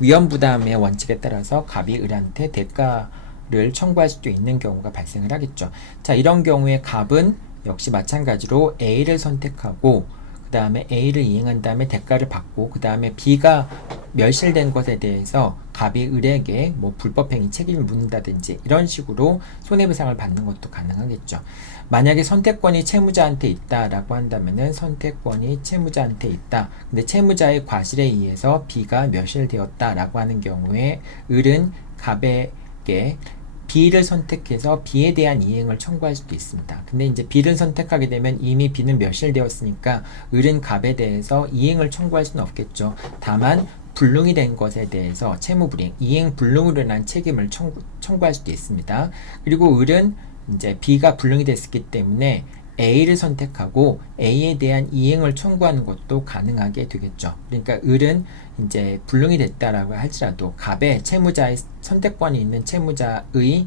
위험부담의 원칙에 따라서 갑이 을한테 대가를 청구할 수도 있는 경우가 발생을 하겠죠. 자, 이런 경우에 갑은 역시 마찬가지로 A를 선택하고 그 다음에 A를 이행한 다음에 대가를 받고 그 다음에 B가 멸실된 것에 대해서 갑이 을에게 뭐 불법행위 책임을 묻는다든지 이런 식으로 손해배상을 받는 것도 가능하겠죠. 만약에 선택권이 채무자한테 있다라고 한다면은 선택권이 채무자한테 있다. 근데 채무자의 과실에 의해서 B가 멸실되었다라고 하는 경우에 을은 갑에게 B를 선택해서 B에 대한 이행을 청구할 수도 있습니다. 근데 이제 B를 선택하게 되면 이미 B는 멸실되었으니까 을은 갑에 대해서 이행을 청구할 수는 없겠죠. 다만 불능이 된 것에 대해서 채무불이행, 이행 불능으로 인한 책임을 청구할 수도 있습니다. 그리고 을은 이제 B가 불능이 됐기 때문에 A를 선택하고 A에 대한 이행을 청구하는 것도 가능하게 되겠죠. 그러니까 을은 이제 불능이 됐다라고 할지라도 갑의 채무자의 선택권이 있는 채무자의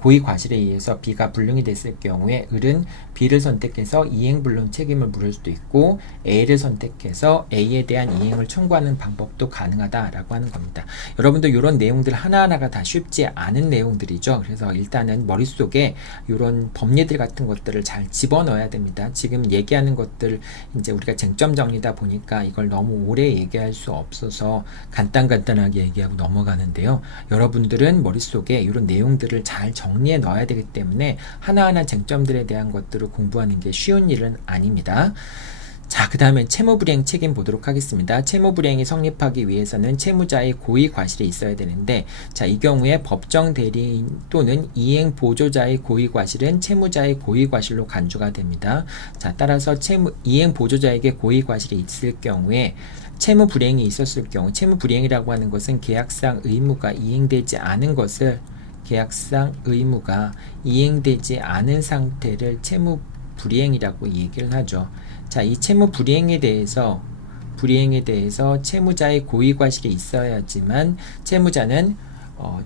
고의 과실에 의해서 B가 불능이 됐을 경우에 을은 B를 선택해서 이행불능 책임을 물을 수도 있고 A를 선택해서 A에 대한 이행을 청구하는 방법도 가능하다라고 하는 겁니다. 여러분들 이런 내용들 하나하나가 다 쉽지 않은 내용들이죠. 그래서 일단은 머릿속에 이런 법리들 같은 것들을 잘 집어넣어야 됩니다. 지금 얘기하는 것들 이제 우리가 쟁점 정리다 보니까 이걸 너무 오래 얘기할 수 없어서 간단하게 얘기하고 넘어가는데요. 여러분들은 머릿속에 이런 내용들을 잘 정리해 넣어야 되기 때문에 하나하나 쟁점들에 대한 것들을 공부하는 게 쉬운 일은 아닙니다. 자, 그 다음에 채무불이행 책임 보도록 하겠습니다. 채무불이행이 성립하기 위해서는 채무자의 고의 과실이 있어야 되는데, 자, 이 경우에 법정 대리인 또는 이행 보조자의 고의 과실은 채무자의 고의 과실로 간주가 됩니다. 자, 따라서 이행 보조자에게 고의 과실이 있을 경우에 채무불이행이 있었을 경우, 채무불이행이라고 하는 것은 계약상 의무가 이행되지 않은 것을 계약상 의무가 이행되지 않은 상태를 채무불이행이라고 얘기를 하죠. 자, 이 채무불이행에 대해서 채무자의 고의과실이 있어야지만 채무자는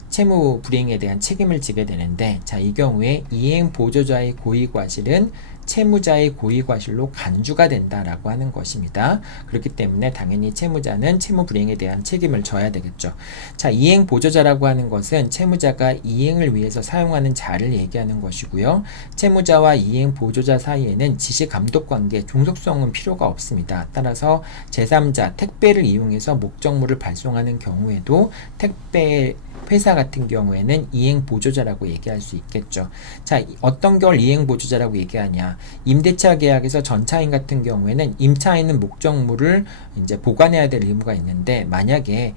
채무불이행에 대한 책임을 지게 되는데, 자, 이 경우에 이행보조자의 고의과실은 채무자의 고의과실로 간주가 된다라고 하는 것입니다. 그렇기 때문에 당연히 채무자는 채무불이행에 대한 책임을 져야 되겠죠. 자, 이행보조자라고 하는 것은 채무자가 이행을 위해서 사용하는 자를 얘기하는 것이고요. 채무자와 이행보조자 사이에는 지시감독관계, 종속성은 필요가 없습니다. 따라서 제3자, 택배를 이용해서 목적물을 발송하는 경우에도 택배 회사 같은 경우에는 이행보조자라고 얘기할 수 있겠죠. 자, 어떤 걸 이행보조자라고 얘기하냐? 임대차 계약에서 전차인 같은 경우에는 임차인은 목적물을 이제 보관해야 될 의무가 있는데, 만약에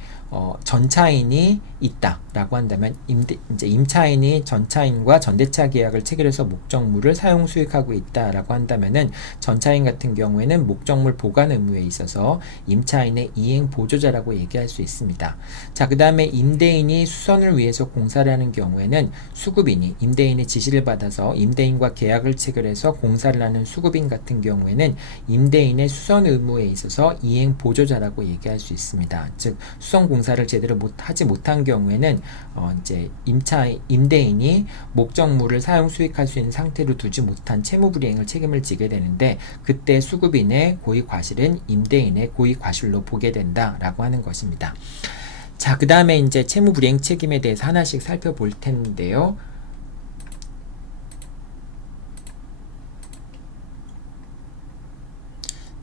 전차인이 있다라고 한다면 이제 임차인이 전차인과 전대차 계약을 체결해서 목적물을 사용 수익하고 있다라고 한다면은 전차인 같은 경우에는 목적물 보관 의무에 있어서 임차인의 이행 보조자라고 얘기할 수 있습니다. 자, 그 다음에 임대인이 수선을 위해서 공사를 하는 경우에는 수급인이 임대인의 지시를 받아서 임대인과 계약을 체결해서 공사를 하는 수급인 같은 경우에는 임대인의 수선 의무에 있어서 이행 보조자라고 얘기할 수 있습니다. 즉 수선 공사를 제대로 하지 못한 경우에는 이제 임대인이 목적물을 사용 수익할 수 있는 상태로 두지 못한 채무불이행을 책임을 지게 되는데, 그때 수급인의 고의 과실은 임대인의 고의 과실로 보게 된다라고 하는 것입니다. 자, 그 다음에 이제 채무불이행 책임에 대해서 하나씩 살펴볼 텐데요.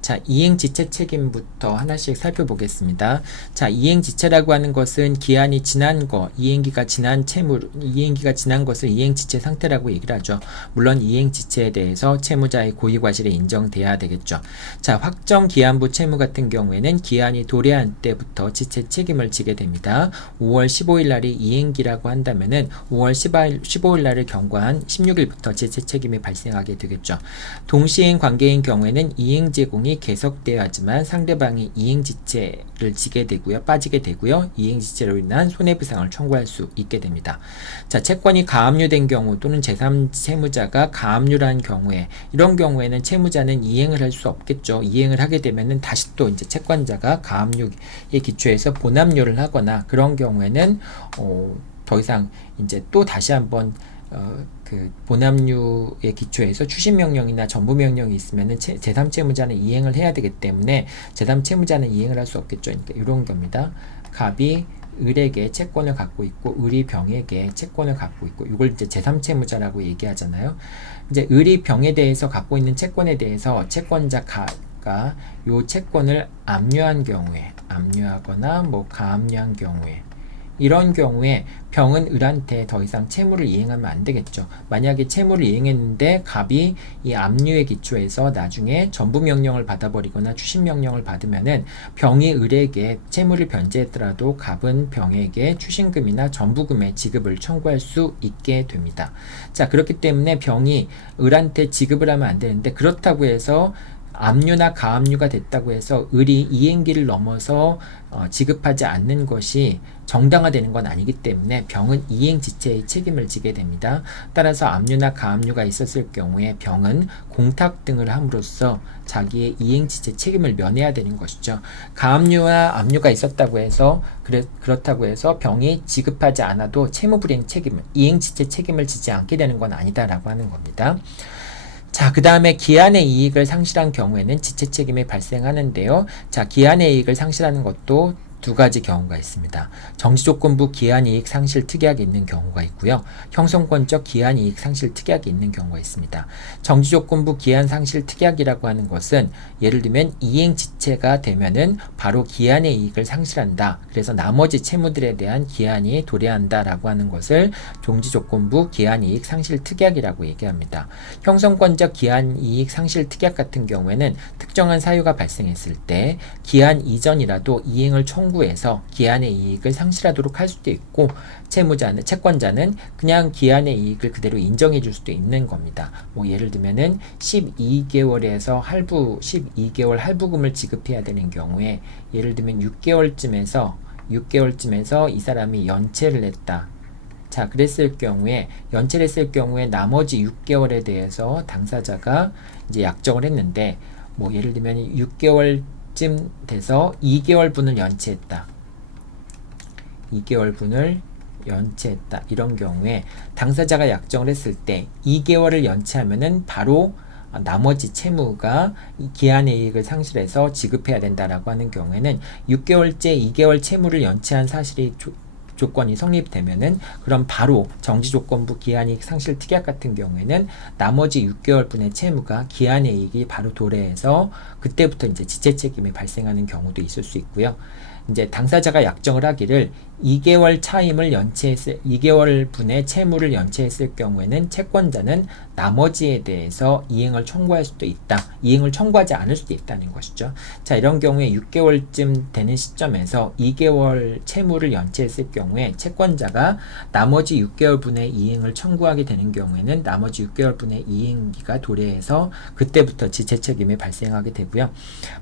자, 이행지체 책임부터 하나씩 살펴보겠습니다. 자, 이행지체라고 하는 것은 기한이 지난 거, 이행기가 지난 것을 이행지체 상태라고 얘기를 하죠. 물론 이행지체에 대해서 채무자의 고의과실이 인정돼야 되겠죠. 자, 확정 기한부 채무 같은 경우에는 기한이 도래한 때부터 지체 책임을 지게 됩니다. 5월 15일 날이 이행기라고 한다면은 5월 15일 날을 경과한 16일부터 지체 책임이 발생하게 되겠죠. 동시행 관계인 경우에는 이행 제공이 계속되어야지만 상대방이 이행지체를 지게 되고요. 빠지게 되고요. 이행지체로 인한 손해배상을 청구할 수 있게 됩니다. 자, 채권이 가압류된 경우 또는 제3채무자가 가압류한 경우에 이런 경우에는 채무자는 이행을 할 수 없겠죠. 이행을 하게 되면은 다시 또 이제 채권자가 가압류에 기초해서 본압류를 하거나 그런 경우에는 더 이상 이제 또 다시 한번 그 본압류에 기초해서 추심명령이나 전부명령이 있으면은 제3채무자는 이행을 해야 되기 때문에 제3채무자는 이행을 할 수 없겠죠. 그러니까 이런 겁니다. 갑이 을에게 채권을 갖고 있고 을이 병에게 채권을 갖고 있고 이걸 이제 제3채무자라고 얘기하잖아요. 이제 을이 병에 대해서 갖고 있는 채권에 대해서 채권자 가가 요 채권을 압류한 경우에 압류하거나 뭐 가압류한 경우에 이런 경우에 병은 을한테 더 이상 채무를 이행하면 안 되겠죠. 만약에 채무를 이행했는데 갑이 이 압류에 기초해서 나중에 전부명령을 받아버리거나 추심명령을 받으면은 병이 을에게 채무를 변제했더라도 갑은 병에게 추심금이나 전부금의 지급을 청구할 수 있게 됩니다. 자, 그렇기 때문에 병이 을한테 지급을 하면 안 되는데 그렇다고 해서 압류나 가압류가 됐다고 해서 을이 이행기를 넘어서 지급하지 않는 것이 정당화되는 건 아니기 때문에 병은 이행지체의 책임을 지게 됩니다. 따라서 압류나 가압류가 있었을 경우에 병은 공탁 등을 함으로써 자기의 이행지체 책임을 면해야 되는 것이죠. 가압류와 압류가 있었다고 해서 그렇다고 해서 병이 지급하지 않아도 채무불이행 책임을 이행지체 책임을 지지 않게 되는 건 아니다라고 하는 겁니다. 자, 그 다음에 기한의 이익을 상실한 경우에는 지체 책임이 발생하는데요. 자, 기한의 이익을 상실하는 것도 두 가지 경우가 있습니다. 정지조건부 기한이익 상실 특약이 있는 경우가 있고요. 형성권적 기한이익 상실 특약이 있는 경우가 있습니다. 정지조건부 기한 상실 특약이라고 하는 것은 예를 들면 이행지체가 되면은 바로 기한의 이익을 상실한다. 그래서 나머지 채무들에 대한 기한이 도래한다라고 하는 것을 정지조건부 기한이익 상실 특약이라고 얘기합니다. 형성권적 기한이익 상실 특약 같은 경우에는 특정한 사유가 발생했을 때 기한 이전이라도 이행을 청구해서 기한의 이익을 상실하도록 할 수도 있고 채권자는 그냥 기한의 이익을 그대로 인정해 줄 수도 있는 겁니다. 뭐 예를 들면은 12개월에서 12개월 할부금을 지급해야 되는 경우에 예를 들면 6개월쯤에서 이 사람이 연체를 했다. 자, 그랬을 경우에 연체를 했을 경우에 나머지 6개월에 대해서 당사자가 이제 약정을 했는데 뭐 예를 들면 6개월쯤 돼서 2개월분을 연체했다. 2개월분을 연체했다. 이런 경우에 당사자가 약정을 했을 때 2개월을 연체하면은 바로 나머지 채무가 기한의 이익을 상실해서 지급해야 된다라고 하는 경우에는 6개월째 2개월 채무를 연체한 사실이 조건이 성립되면은 그럼 바로 정지조건부 기한이익 상실 특약 같은 경우에는 나머지 6개월분의 채무가 기한의 이익이 바로 도래해서 그때부터 이제 지체 책임이 발생하는 경우도 있을 수 있고요. 이제 당사자가 약정을 하기를 2개월 차임을 2개월분의 채무를 연체했을 경우에는 채권자는 나머지에 대해서 이행을 청구할 수도 있다. 이행을 청구하지 않을 수도 있다는 것이죠. 자, 이런 경우에 6개월쯤 되는 시점에서 2개월 채무를 연체했을 경우에 채권자가 나머지 6개월분의 이행을 청구하게 되는 경우에는 나머지 6개월분의 이행기가 도래해서 그때부터 지체 책임이 발생하게 되고요.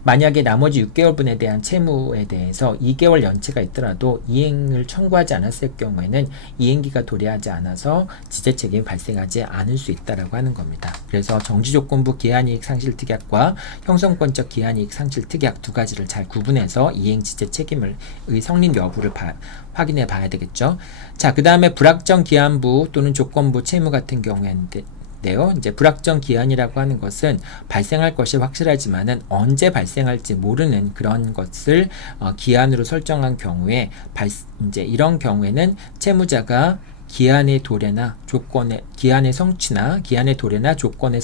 만약에 나머지 6개월분에 대한 채무에 대해서 2개월 연체가 있더라도 이행을 청구하지 않았을 경우에는 이행기가 도래하지 않아서 지체 책임이 발생하지 않을 수 있다라고 하는 겁니다. 그래서 정지조건부 기한이익 상실 특약과 형성권적 기한이익 상실 특약 두 가지를 잘 구분해서 이행 지체 책임의 성립 여부를 확인해 봐야 되겠죠. 자, 그 다음에 불확정 기한부 또는 조건부 채무 같은 경우인데 이제 불확정 기한이라고 하는 것은 발생할 것이 확실하지만은 언제 발생할지 모르는 그런 것을 기한으로 설정한 경우에 이제 이런 경우에는 채무자가 기한의 도래나 기한의 성취나 기한의 도래나 조건의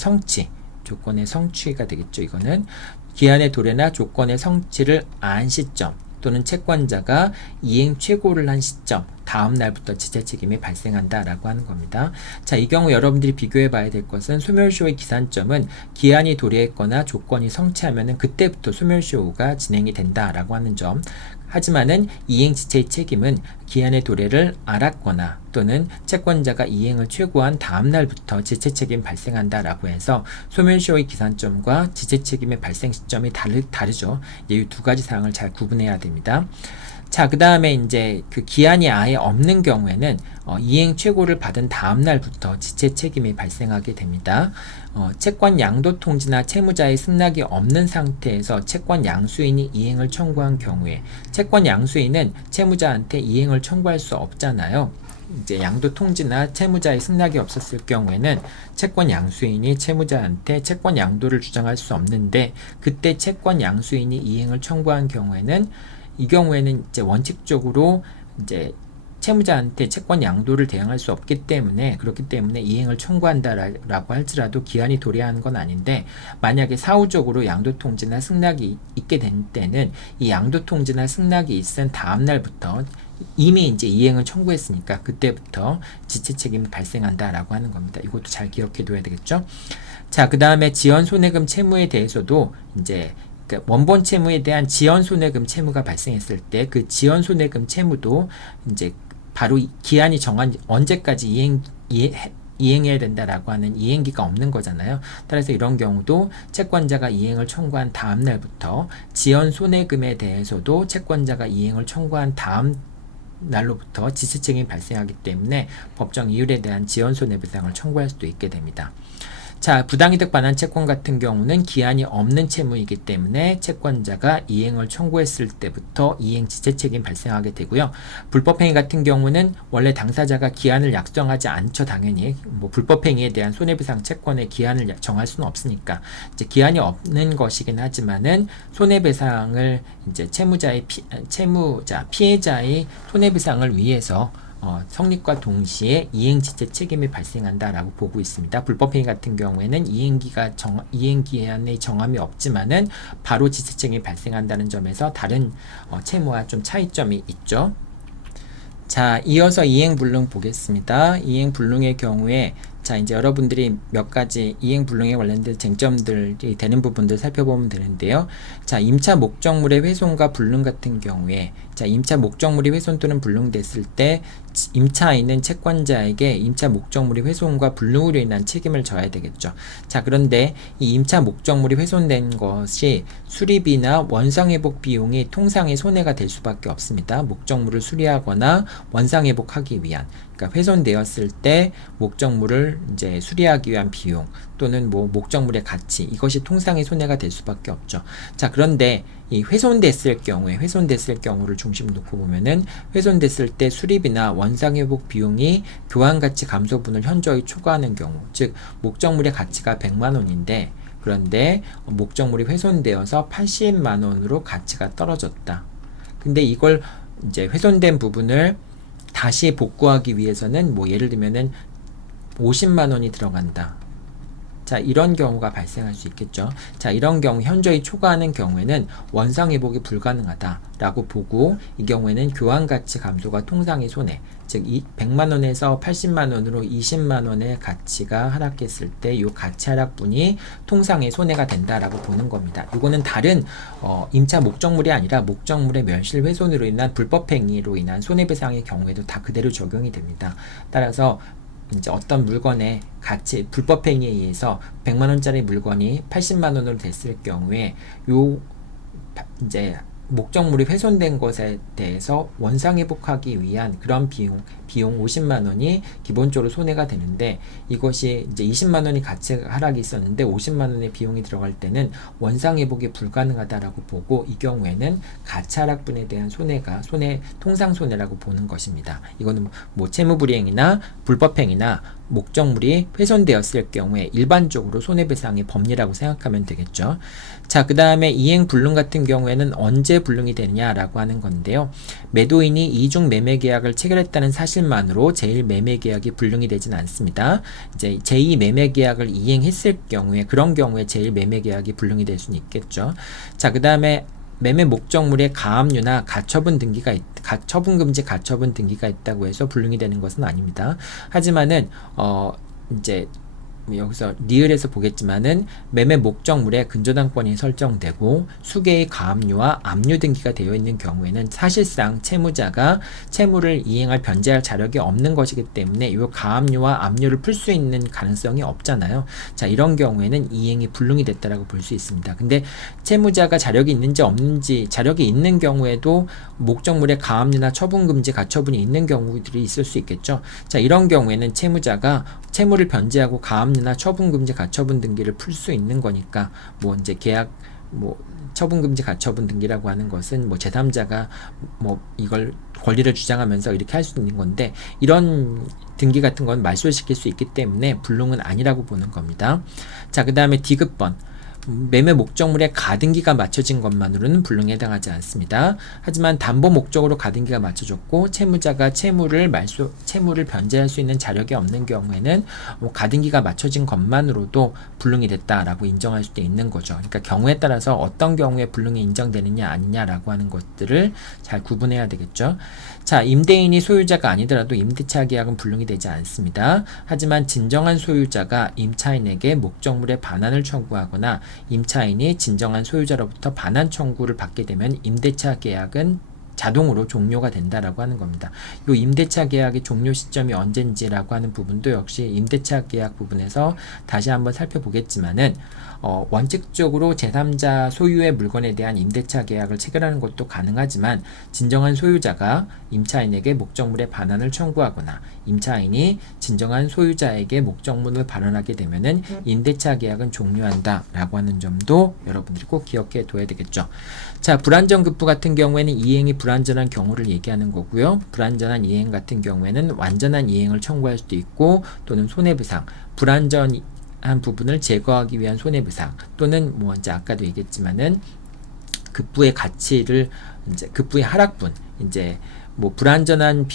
성취가 되겠죠. 이거는 기한의 도래나 조건의 성취를 안 시점 또는 채권자가 이행 최고를 한 시점 다음 날부터 지체 책임이 발생한다라고 하는 겁니다. 자, 이 경우 여러분들이 비교해 봐야 될 것은 소멸시효의 기산점은 기한이 도래했거나 조건이 성취하면은 그때부터 소멸시효가 진행이 된다라고 하는 점. 하지만은 이행 지체의 책임은 기한의 도래를 알았거나 또는 채권자가 이행을 최고한 다음 날부터 지체 책임 발생한다라고 해서 소멸시효의 기산점과 지체 책임의 발생 시점이 다르죠. 이 두 가지 사항을 잘 구분해야 됩니다. 자, 그 다음에 이제 그 기한이 아예 없는 경우에는 이행 최고를 받은 다음 날부터 지체 책임이 발생하게 됩니다. 채권 양도 통지나 채무자의 승낙이 없는 상태에서 채권 양수인이 이행을 청구한 경우에 채권 양수인은 채무자한테 이행을 청구할 수 없잖아요. 이제 양도 통지나 채무자의 승낙이 없었을 경우에는 채권 양수인이 채무자한테 채권 양도를 주장할 수 없는데 그때 채권 양수인이 이행을 청구한 경우에는 이 경우에는 이제 원칙적으로 이제 채무자한테 채권 양도를 대항할 수 없기 때문에 그렇기 때문에 이행을 청구한다라고 할지라도 기한이 도래하는 건 아닌데 만약에 사후적으로 양도 통지나 승낙이 있게 된 때는 이 양도 통지나 승낙이 있은 다음 날부터 이미 이제 이행을 청구했으니까 그때부터 지체 책임이 발생한다라고 하는 겁니다. 이것도 잘 기억해 둬야 되겠죠? 자, 그 다음에 지연 손해금 채무에 대해서도 이제 원본 채무에 대한 지연 손해금 채무가 발생했을 때 그 지연 손해금 채무도 이제 바로 기한이 정한 언제까지 이행해야 된다라고 하는 이행기가 없는 거잖아요. 따라서 이런 경우도 채권자가 이행을 청구한 다음 날부터 지연 손해금에 대해서도 채권자가 이행을 청구한 다음 날로부터 지체 책임이 발생하기 때문에 법정 이율에 대한 지연 손해배상을 청구할 수도 있게 됩니다. 자, 부당이득 반환 채권 같은 경우는 기한이 없는 채무이기 때문에 채권자가 이행을 청구했을 때부터 이행 지체 책임 발생하게 되고요. 불법행위 같은 경우는 원래 당사자가 기한을 약정하지 않죠. 당연히 뭐 불법행위에 대한 손해배상 채권의 기한을 정할 수는 없으니까 이제 기한이 없는 것이긴 하지만은 손해배상을 이제 피해자의 손해배상을 위해서 성립과 동시에 이행지체 책임이 발생한다라고 보고 있습니다. 불법행위 같은 경우에는 이행기한의 정함이 없지만은 바로 지체 책임이 발생한다는 점에서 다른 채무와 좀 차이점이 있죠. 자, 이어서 이행불능 보겠습니다. 이행불능의 경우에 자, 이제 여러분들이 몇 가지 이행불능에 관련된 쟁점들이 되는 부분들 살펴보면 되는데요. 자, 임차 목적물의 훼손과 불능 같은 경우에 자, 임차 목적물이 훼손 또는 불능됐을 때 임차인은 채권자에게 임차 목적물이 훼손과 불능으로 인한 책임을 져야 되겠죠. 자, 그런데 이 임차 목적물이 훼손된 것이 수리비나 원상회복 비용이 통상의 손해가 될 수밖에 없습니다. 목적물을 수리하거나 원상회복하기 위한 그러니까 훼손되었을 때 목적물을 이제 수리하기 위한 비용 또는 뭐 목적물의 가치 이것이 통상의 손해가 될 수밖에 없죠. 자, 그런데 이 훼손됐을 경우를 중심으로 놓고 보면은 훼손됐을 때 수리비나 원상회복 비용이 교환가치 감소분을 현저히 초과하는 경우, 즉 목적물의 가치가 100만 원인데 그런데 목적물이 훼손되어서 80만 원으로 가치가 떨어졌다. 근데 이걸 이제 훼손된 부분을 다시 복구하기 위해서는 뭐 예를 들면은 50만 원이 들어간다. 자, 이런 경우가 발생할 수 있겠죠. 자, 이런 경우 현저히 초과하는 경우에는 원상회복이 불가능하다라고 보고 이 경우에는 교환가치 감소가 통상의 손해, 즉 100만 원에서 80만 원으로 20만 원의 가치가 하락했을 때 이 가치 하락분이 통상의 손해가 된다라고 보는 겁니다. 이거는 다른 임차 목적물이 아니라 목적물의 멸실 훼손으로 인한 불법행위로 인한 손해배상의 경우에도 다 그대로 적용이 됩니다. 따라서 이제 어떤 물건의 가치, 불법행위에 의해서 100만 원짜리 물건이 80만 원으로 됐을 경우에 요 이제 목적물이 훼손된 것에 대해서 원상회복하기 위한 그런 비용 50만 원이 기본적으로 손해가 되는데 이것이 이제 20만 원이 가치 하락이 있었는데 50만 원의 비용이 들어갈 때는 원상회복이 불가능하다라고 보고 이 경우에는 가치 하락분에 대한 통상 손해라고 보는 것입니다. 이거는 뭐 채무불이행이나 불법행위나 목적물이 훼손되었을 경우에 일반적으로 손해배상의 법리라고 생각하면 되겠죠. 자, 그 다음에 이행불능 같은 경우에는 언제 불능이 되느냐라고 하는 건데요. 매도인이 이중 매매 계약을 체결했다는 사실만으로 제1 매매 계약이 불능이 되진 않습니다. 이제 제2 매매 계약을 이행했을 경우에 그런 경우에 제1 매매 계약이 불능이 될 수는 있겠죠. 자, 그다음에 매매 목적물에 가압류나 가처분 금지 가처분 등기가 있다고 해서 불능이 되는 것은 아닙니다. 하지만은 이제 여기서 리을에서 보겠지만은 매매 목적물에 근저당권이 설정되고 수개의 가압류와 압류 등기가 되어 있는 경우에는 사실상 채무자가 채무를 이행할 변제할 자력이 없는 것이기 때문에 이 가압류와 압류를 풀 수 있는 가능성이 없잖아요. 자, 이런 경우에는 이행이 불능이 됐다라고 볼 수 있습니다. 근데 채무자가 자력이 있는지 없는지, 자력이 있는 경우에도 목적물에 가압류나 처분금지 가처분이 있는 경우들이 있을 수 있겠죠. 자, 이런 경우에는 채무자가 채무를 변제하고 가압류나 처분금지 가처분 등기를 풀 수 있는 거니까 뭐 이제 계약 처분금지 가처분 등기라고 하는 것은 뭐 제3자가 뭐 이걸 권리를 주장하면서 이렇게 할 수 있는 건데 이런 등기 같은 건 말소시킬 수 있기 때문에 불능은 아니라고 보는 겁니다. 자, 그 다음에 D급번 매매 목적물에 가등기가 맞춰진 것만으로는 불능에 해당하지 않습니다. 하지만 담보 목적으로 가등기가 맞춰졌고 채무자가 채무를 변제할 수 있는 자력이 없는 경우에는 가등기가 맞춰진 것만으로도 불능이 됐다라고 인정할 수도 있는 거죠. 그러니까 경우에 따라서 어떤 경우에 불능이 인정되느냐 아니냐라고 하는 것들을 잘 구분해야 되겠죠. 자, 임대인이 소유자가 아니더라도 임대차 계약은 불능이 되지 않습니다. 하지만 진정한 소유자가 임차인에게 목적물의 반환을 청구하거나 임차인이 진정한 소유자로부터 반환 청구를 받게 되면 임대차 계약은 자동으로 종료가 된다라고 하는 겁니다. 이 임대차 계약의 종료 시점이 언제인지라고 하는 부분도 역시 임대차 계약 부분에서 다시 한번 살펴보겠지만은 원칙적으로 제3자 소유의 물건에 대한 임대차 계약을 체결하는 것도 가능하지만 진정한 소유자가 임차인에게 목적물의 반환을 청구하거나 임차인이 진정한 소유자에게 목적물을 반환하게 되면은 임대차 계약은 종료한다라고 하는 점도 여러분들이 꼭 기억해 둬야 되겠죠. 자, 불완전 급부 같은 경우에는 이행이 불완전한 경우를 얘기하는 거고요. 불완전한 이행 같은 경우에는 완전한 이행을 청구할 수도 있고 또는 손해배상, 불완전한 부분을 제거하기 위한 손해배상 또는 뭐 이제 아까도 얘기했지만은 급부의 가치를 이제 급부의 하락분 이제 뭐 불완전한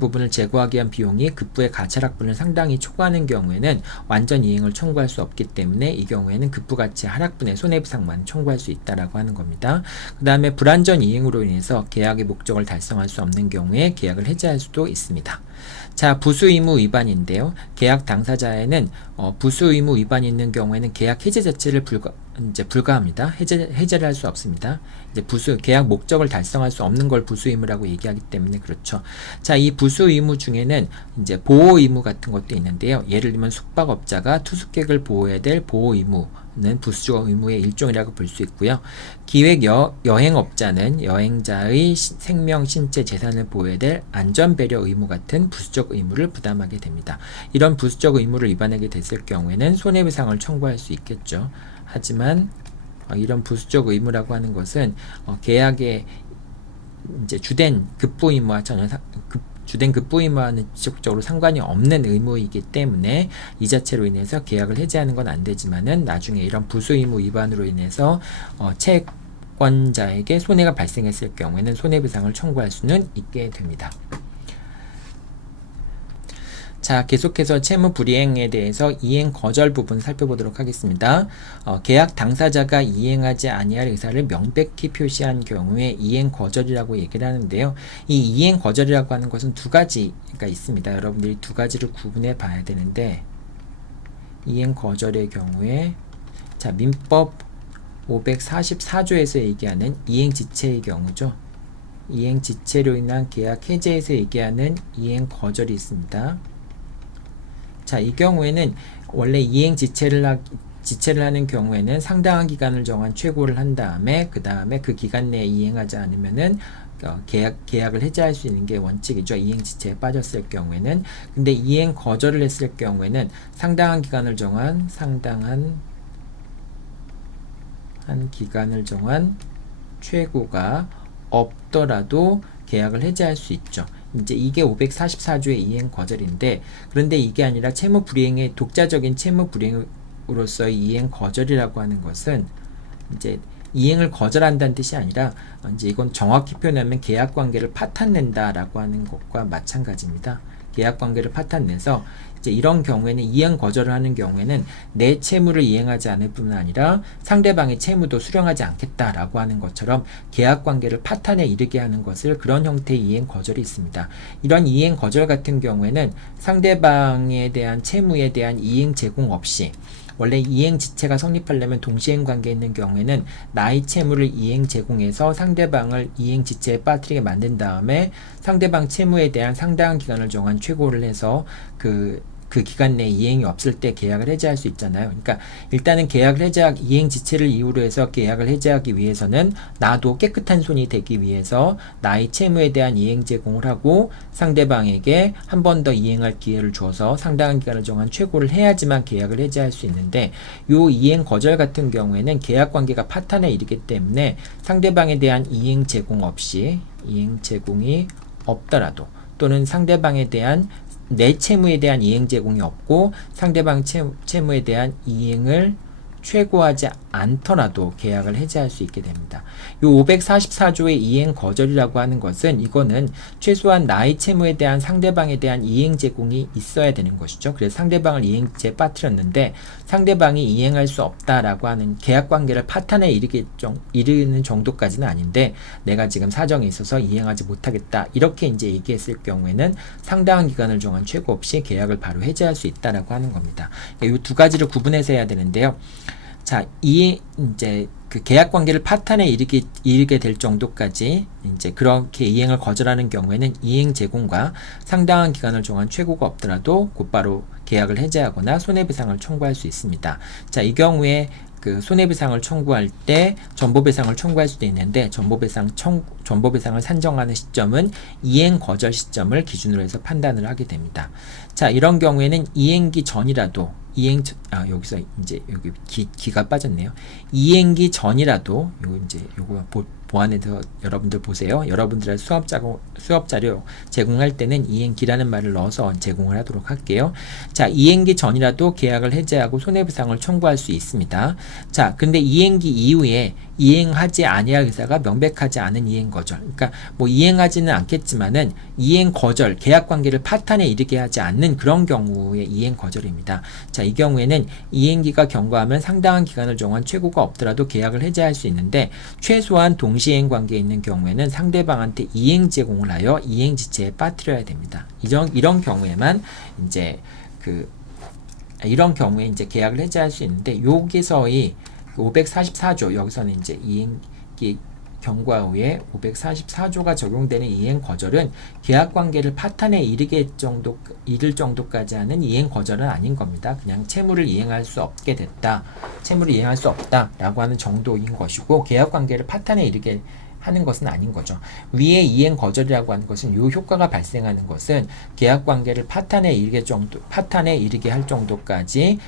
부분을 제거하기 위한 비용이 급부의 가치 하락분을 상당히 초과하는 경우에는 완전 이행을 청구할 수 없기 때문에 이 경우에는 급부 가치 하락분의 손해배상만 청구할 수 있다라고 하는 겁니다. 그 다음에 불완전 이행으로 인해서 계약의 목적을 달성할 수 없는 경우에 계약을 해지할 수도 있습니다. 자, 부수의무 위반인데요. 계약 당사자에는 부수의무 위반이 있는 경우에는 계약 해제 자체를 불가합니다. 해제를 할 수 없습니다. 이제 계약 목적을 달성할 수 없는 걸 부수의무라고 얘기하기 때문에 그렇죠. 자, 이 부수의무 중에는 이제 보호의무 같은 것도 있는데요. 예를 들면 숙박업자가 투숙객을 보호해야 될 보호의무는 부수적 의무의 일종이라고 볼 수 있고요. 여행업자는 여행자의 생명, 신체, 재산을 보호해야 될 안전배려 의무 같은 부수적 의무를 부담하게 됩니다. 이런 부수적 의무를 위반하게 됐을 경우에는 손해배상을 청구할 수 있겠죠. 하지만 이런 부수적 의무라고 하는 것은 계약의 이제 주된 급부 의무와 주된 급부 의무와는 직접적으로 상관이 없는 의무이기 때문에 이 자체로 인해서 계약을 해지하는 건 안 되지만은 나중에 이런 부수 의무 위반으로 인해서 채권자에게 손해가 발생했을 경우에는 손해배상을 청구할 수는 있게 됩니다. 자, 계속해서 채무 불이행에 대해서 이행 거절 부분 살펴보도록 하겠습니다. 계약 당사자가 이행하지 아니할 의사를 명백히 표시한 경우에 이행 거절이라고 얘기를 하는데요. 이 이행 거절이라고 하는 것은 두 가지가 있습니다. 여러분들이 두 가지를 구분해 봐야 되는데 이행 거절의 경우에 자, 민법 544조에서 얘기하는 이행 지체의 경우죠. 이행 지체로 인한 계약 해제에서 얘기하는 이행 거절이 있습니다. 자, 이 경우에는 원래 이행 지체를 하는 경우에는 상당한 기간을 정한 최고를 한 다음에 그 다음에 그 기간 내에 이행하지 않으면은 계약을 해지할 수 있는 게 원칙이죠. 이행 지체에 빠졌을 경우에는. 근데 이행 거절을 했을 경우에는 상당한 기간을 정한 최고가 없더라도 계약을 해지할 수 있죠. 이제 이게 544조의 이행 거절인데, 그런데 이게 아니라 채무 불이행의 독자적인 채무 불이행으로서의 이행 거절이라고 하는 것은 이제 이행을 거절한다는 뜻이 아니라 이제 이건 정확히 표현하면 계약 관계를 파탄낸다라고 하는 것과 마찬가지입니다. 계약 관계를 파탄내서 이제 이런 경우에는 이행 거절을 하는 경우에는 내 채무를 이행하지 않을 뿐만 아니라 상대방의 채무도 수령하지 않겠다라고 하는 것처럼 계약 관계를 파탄에 이르게 하는 것을 그런 형태의 이행 거절이 있습니다. 이런 이행 거절 같은 경우에는 상대방에 대한 채무에 대한 이행 제공 없이 원래 이행 지체가 성립하려면 동시행 관계에 있는 경우에는 나의 채무를 이행 제공해서 상대방을 이행 지체에 빠뜨리게 만든 다음에 상대방 채무에 대한 상당한 기간을 정한 최고를 해서 그 기간 내에 이행이 없을 때 계약을 해제할 수 있잖아요. 그러니까 일단은 계약을 해제하기, 이행 지체를 이유로 해서 계약을 해제하기 위해서는 나도 깨끗한 손이 되기 위해서 나의 채무에 대한 이행 제공을 하고 상대방에게 한 번 더 이행할 기회를 주어서 상당한 기간을 정한 최고를 해야지만 계약을 해제할 수 있는데 요 이행 거절 같은 경우에는 계약 관계가 파탄에 이르기 때문에 상대방에 대한 이행 제공 없이 이행 제공이 없더라도 또는 상대방에 대한 내 채무에 대한 이행 제공이 없고 상대방 채무에 대한 이행을 최고하지 않더라도 계약을 해제할 수 있게 됩니다. 이 544조의 이행 거절이라고 하는 것은 이거는 최소한 나의 채무에 대한 상대방에 대한 이행 제공이 있어야 되는 것이죠. 그래서 상대방을 이행지에 빠뜨렸는데 상대방이 이행할 수 없다라고 하는 계약 관계를 파탄에 이르는 정도까지는 아닌데 내가 지금 사정이 있어서 이행하지 못하겠다 이렇게 이제 얘기했을 경우에는 상당한 기간을 정한 최고 없이 계약을 바로 해제할 수 있다라고 하는 겁니다. 이 두 가지를 구분해서 해야 되는데요. 자, 이제 그 계약 관계를 파탄에 이르게 될 정도까지 이제 그렇게 이행을 거절하는 경우에는 이행 제공과 상당한 기간을 정한 최고가 없더라도 곧바로 계약을 해제하거나 손해배상을 청구할 수 있습니다. 자, 이 경우에 그 손해배상을 청구할 때 전보배상을 청구할 수도 있는데 전보배상을 산정하는 시점은 이행 거절 시점을 기준으로 해서 판단을 하게 됩니다. 자, 이런 경우에는 이행기 전이라도 여기서 이제 여기 기가 빠졌네요. 이행기 전이라도 요거 보완해서 여러분들 보세요. 여러분들의 수업 자료 제공할 때는 이행기라는 말을 넣어서 제공을 하도록 할게요. 자, 이행기 전이라도 계약을 해제하고 손해배상을 청구할 수 있습니다. 자, 근데 이행기 이후에 이행하지 아니할 의사가 명백하지 않은 이행 거절. 그러니까 뭐 이행하지는 않겠지만은 이행 거절, 계약 관계를 파탄에 이르게 하지 않는 그런 경우의 이행 거절입니다. 자, 이 경우에는 이행기가 경과하면 상당한 기간을 정한 최고가 없더라도 계약을 해제할 수 있는데 최소한 동시행 관계에 있는 경우에는 상대방한테 이행 제공을 하여 이행 지체에 빠뜨려야 됩니다. 이런 경우에만 이제 이런 경우에 이제 계약을 해제할 수 있는데 여기서의 544조 여기서는 이제 이행기 경과 후에 544조가 적용되는 이행 거절은 계약 관계를 파탄에 이를 정도까지 하는 이행 거절은 아닌 겁니다. 그냥 채무를 이행할 수 없게 됐다. 채무를 이행할 수 없다라고 하는 정도인 것이고 계약 관계를 파탄에 이르게 하는 것은 아닌 거죠. 위에 이행 거절이라고 하는 것은 이 효과가 발생하는 것은 계약 관계를 파탄에 이르게 할 정도까지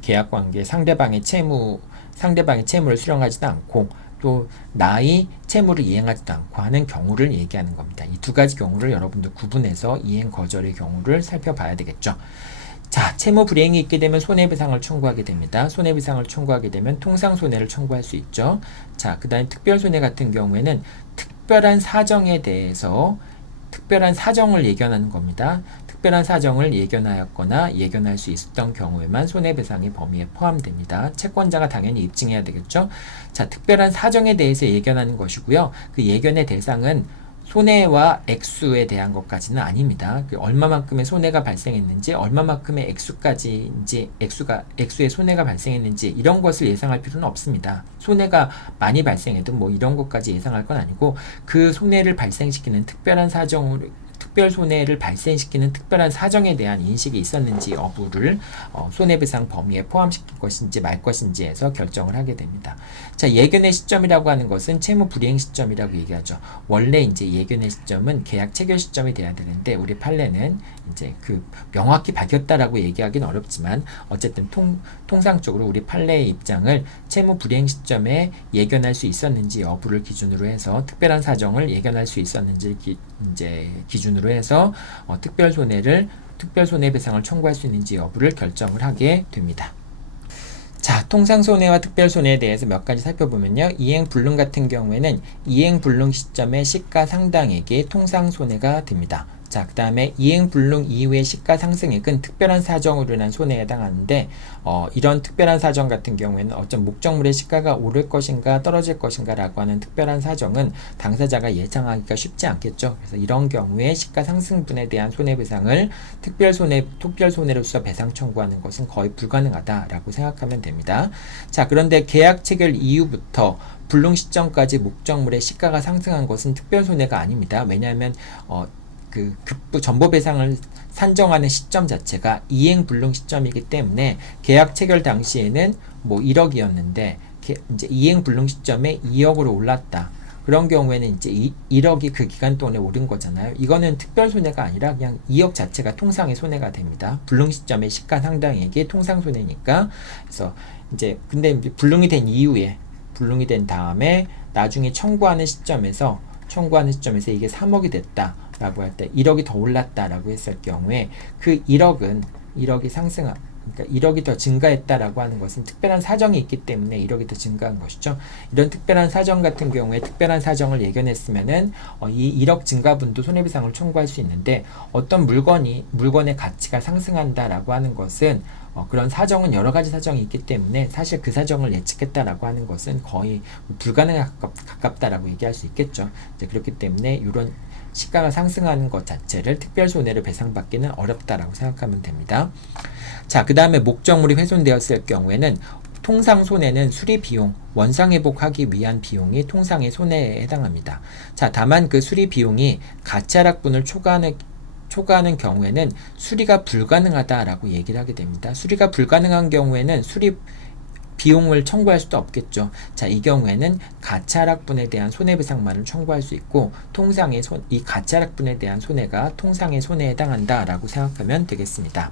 계약 관계 상대방의 채무를 수령하지도 않고 또 나의 채무를 이행하지도 않고 하는 경우를 얘기하는 겁니다. 이 두 가지 경우를 여러분들 구분해서 이행 거절의 경우를 살펴봐야 되겠죠. 자, 채무 불이행이 있게 되면 손해배상을 청구하게 됩니다. 손해배상을 청구하게 되면 통상손해를 청구할 수 있죠. 자, 그 다음에 특별손해 같은 경우에는 특별한 사정에 대해서 특별한 사정을 예견하는 겁니다. 특별한 사정을 예견하였거나 예견할 수 있었던 경우에만 손해배상의 범위에 포함됩니다. 채권자가 당연히 입증해야 되겠죠. 자, 특별한 사정에 대해서 예견하는 것이고요. 그 예견의 대상은 손해와 액수에 대한 것까지는 아닙니다. 얼마만큼의 손해가 발생했는지, 얼마만큼의 액수의 손해가 발생했는지 이런 것을 예상할 필요는 없습니다. 손해가 많이 발생해도 뭐 이런 것까지 예상할 건 아니고 그 손해를 발생시키는 특별 손해를 발생시키는 특별한 사정에 대한 인식이 있었는지 여부를 손해배상 범위에 포함시킬 것인지 말 것인지에서 결정을 하게 됩니다. 자, 예견의 시점이라고 하는 것은 채무 불이행 시점이라고 얘기하죠. 원래 이제 예견의 시점은 계약 체결 시점이 돼야 되는데 우리 판례는 이제 명확히 밝혔다라고 얘기하기는 어렵지만 어쨌든 통상적으로 우리 판례의 입장을 채무 불이행 시점에 예견할 수 있었는지 여부를 기준으로 해서 특별한 사정을 예견할 수 있었는지 기준으로 해서 특별 손해배상을 청구할 수 있는지 여부를 결정을 하게 됩니다. 자, 통상손해와 특별손해에 대해서 몇 가지 살펴보면요. 이행불능 같은 경우에는 이행불능 시점의 시가상당액이 통상손해가 됩니다. 자, 그 다음에 이행불능 이후의 시가상승액은 특별한 사정으로 인한 손해에 해당하는데 이런 특별한 사정 같은 경우에는 어떤 목적물의 시가가 오를 것인가 떨어질 것인가 라고 하는 특별한 사정은 당사자가 예상하기가 쉽지 않겠죠. 그래서 이런 경우에 시가상승분에 대한 손해배상을 특별손해로서 배상 청구하는 것은 거의 불가능하다라고 생각하면 됩니다. 자, 그런데 계약 체결 이후부터 불능 시점까지 목적물의 시가가 상승한 것은 특별손해가 아닙니다. 왜냐하면 전보배상을 산정하는 시점 자체가 이행불능 시점이기 때문에 계약 체결 당시에는 뭐 1억이었는데 이제 이행불능 시점에 2억으로 올랐다. 그런 경우에는 이제 1억이 그 기간 동안에 오른 거잖아요. 이거는 특별손해가 아니라 그냥 2억 자체가 통상의 손해가 됩니다. 불능 시점의 시가상당액이 통상손해니까. 그래서 근데 불능이 된 이후에, 불능이 된 다음에 나중에 청구하는 시점에서 이게 3억이 됐다 라고 할 때 1억이 더 올랐다 라고 했을 경우에 그 1억이 그러니까 1억이 더 증가했다라고 하는 것은 특별한 사정이 있기 때문에 1억이 더 증가한 것이죠. 이런 특별한 사정 같은 경우에 특별한 사정을 예견했으면은 이 1억 증가분도 손해배상을 청구할 수 있는데 어떤 물건의 가치가 상승한다라고 하는 것은 그런 사정은 여러 가지 사정이 있기 때문에 사실 그 사정을 예측했다라고 하는 것은 거의 불가능에 가깝다라고 얘기할 수 있겠죠. 그렇기 때문에 이런 시가가 상승하는 것 자체를 특별손해를 배상받기는 어렵다라고 생각하면 됩니다. 자, 그 다음에 목적물이 훼손되었을 경우에는 통상 손해는 수리 비용, 원상 회복하기 위한 비용이 통상의 손해에 해당합니다. 자, 다만 그 수리 비용이 가치 하락분을 초과하는 경우에는 수리가 불가능하다라고 얘기를 하게 됩니다. 수리가 불가능한 경우에는 수리 비용을 청구할 수도 없겠죠. 자, 이 경우에는 가치 하락분에 대한 손해배상만을 청구할 수 있고 이 가치 하락분에 대한 손해가 통상의 손해에 해당한다라고 생각하면 되겠습니다.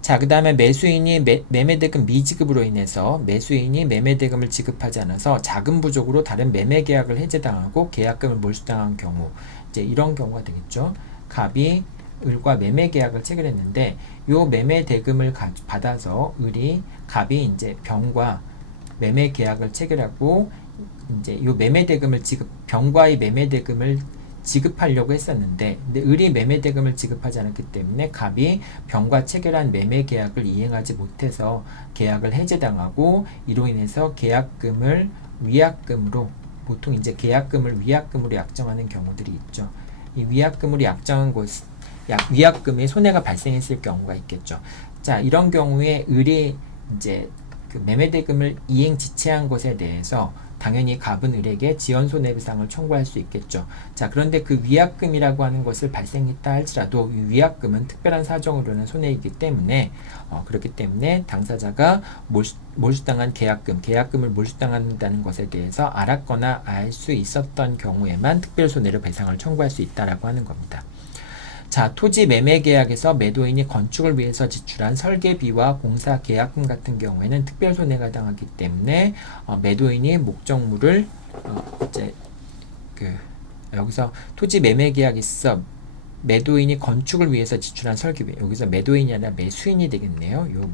자, 그 다음에 매수인이 매매대금 미지급으로 인해서 매수인이 매매대금을 지급하지 않아서 자금 부족으로 다른 매매계약을 해제당하고 계약금을 몰수당한 경우, 이제 이런 경우가 되겠죠. 갑이 을과 매매계약을 체결했는데 요 매매대금을 받아서 갑이 이제 병과 매매계약을 체결하고 이제 요 병과의 매매대금을 지급하려고 했었는데 근데 을이 매매대금을 지급하지 않았기 때문에 갑이 병과 체결한 매매계약을 이행하지 못해서 계약을 해제당하고 이로 인해서 계약금을 위약금으로 보통 이제 계약금을 위약금으로 약정하는 경우들이 있죠. 이 위약금으로 약정한 위약금에 손해가 발생했을 경우가 있겠죠. 자, 이런 경우에 을이 이제 그 매매대금을 이행 지체한 것에 대해서 당연히 갑은 을에게 지연손해배상을 청구할 수 있겠죠. 자, 그런데 그 위약금이라고 하는 것을 발생했다 할지라도 이 위약금은 특별한 사정으로는 손해이기 때문에 그렇기 때문에 당사자가 몰수당한 계약금을 몰수당한다는 것에 대해서 알았거나 알 수 있었던 경우에만 특별손해로 배상을 청구할 수 있다라고 하는 겁니다. 자, 토지 매매 계약에서 매도인이 건축을 위해서 지출한 설계비와 공사 계약금 같은 경우에는 특별손해가 해당하기 때문에 매도인이 목적물을 여기서 토지 매매 계약에서 매도인이 건축을 위해서 지출한 설계비, 여기서 매도인이 아니라 매수인이 되겠네요. 요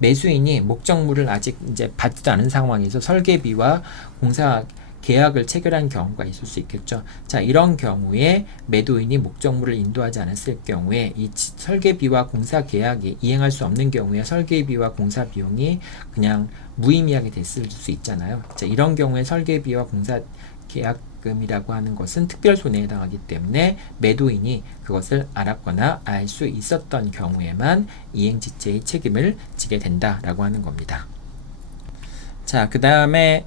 매수인이 목적물을 아직 이제 받지도 않은 상황에서 설계비와 공사 계약을 체결한 경우가 있을 수 있겠죠. 자, 이런 경우에 매도인이 목적물을 인도하지 않았을 경우에 이 설계비와 공사 계약이 이행할 수 없는 경우에 설계비와 공사 비용이 그냥 무의미하게 됐을 수 있잖아요. 자, 이런 경우에 설계비와 공사 계약금이라고 하는 것은 특별손해에 해당하기 때문에 매도인이 그것을 알았거나 알 수 있었던 경우에만 이행지체의 책임을 지게 된다라고 하는 겁니다. 자, 그 다음에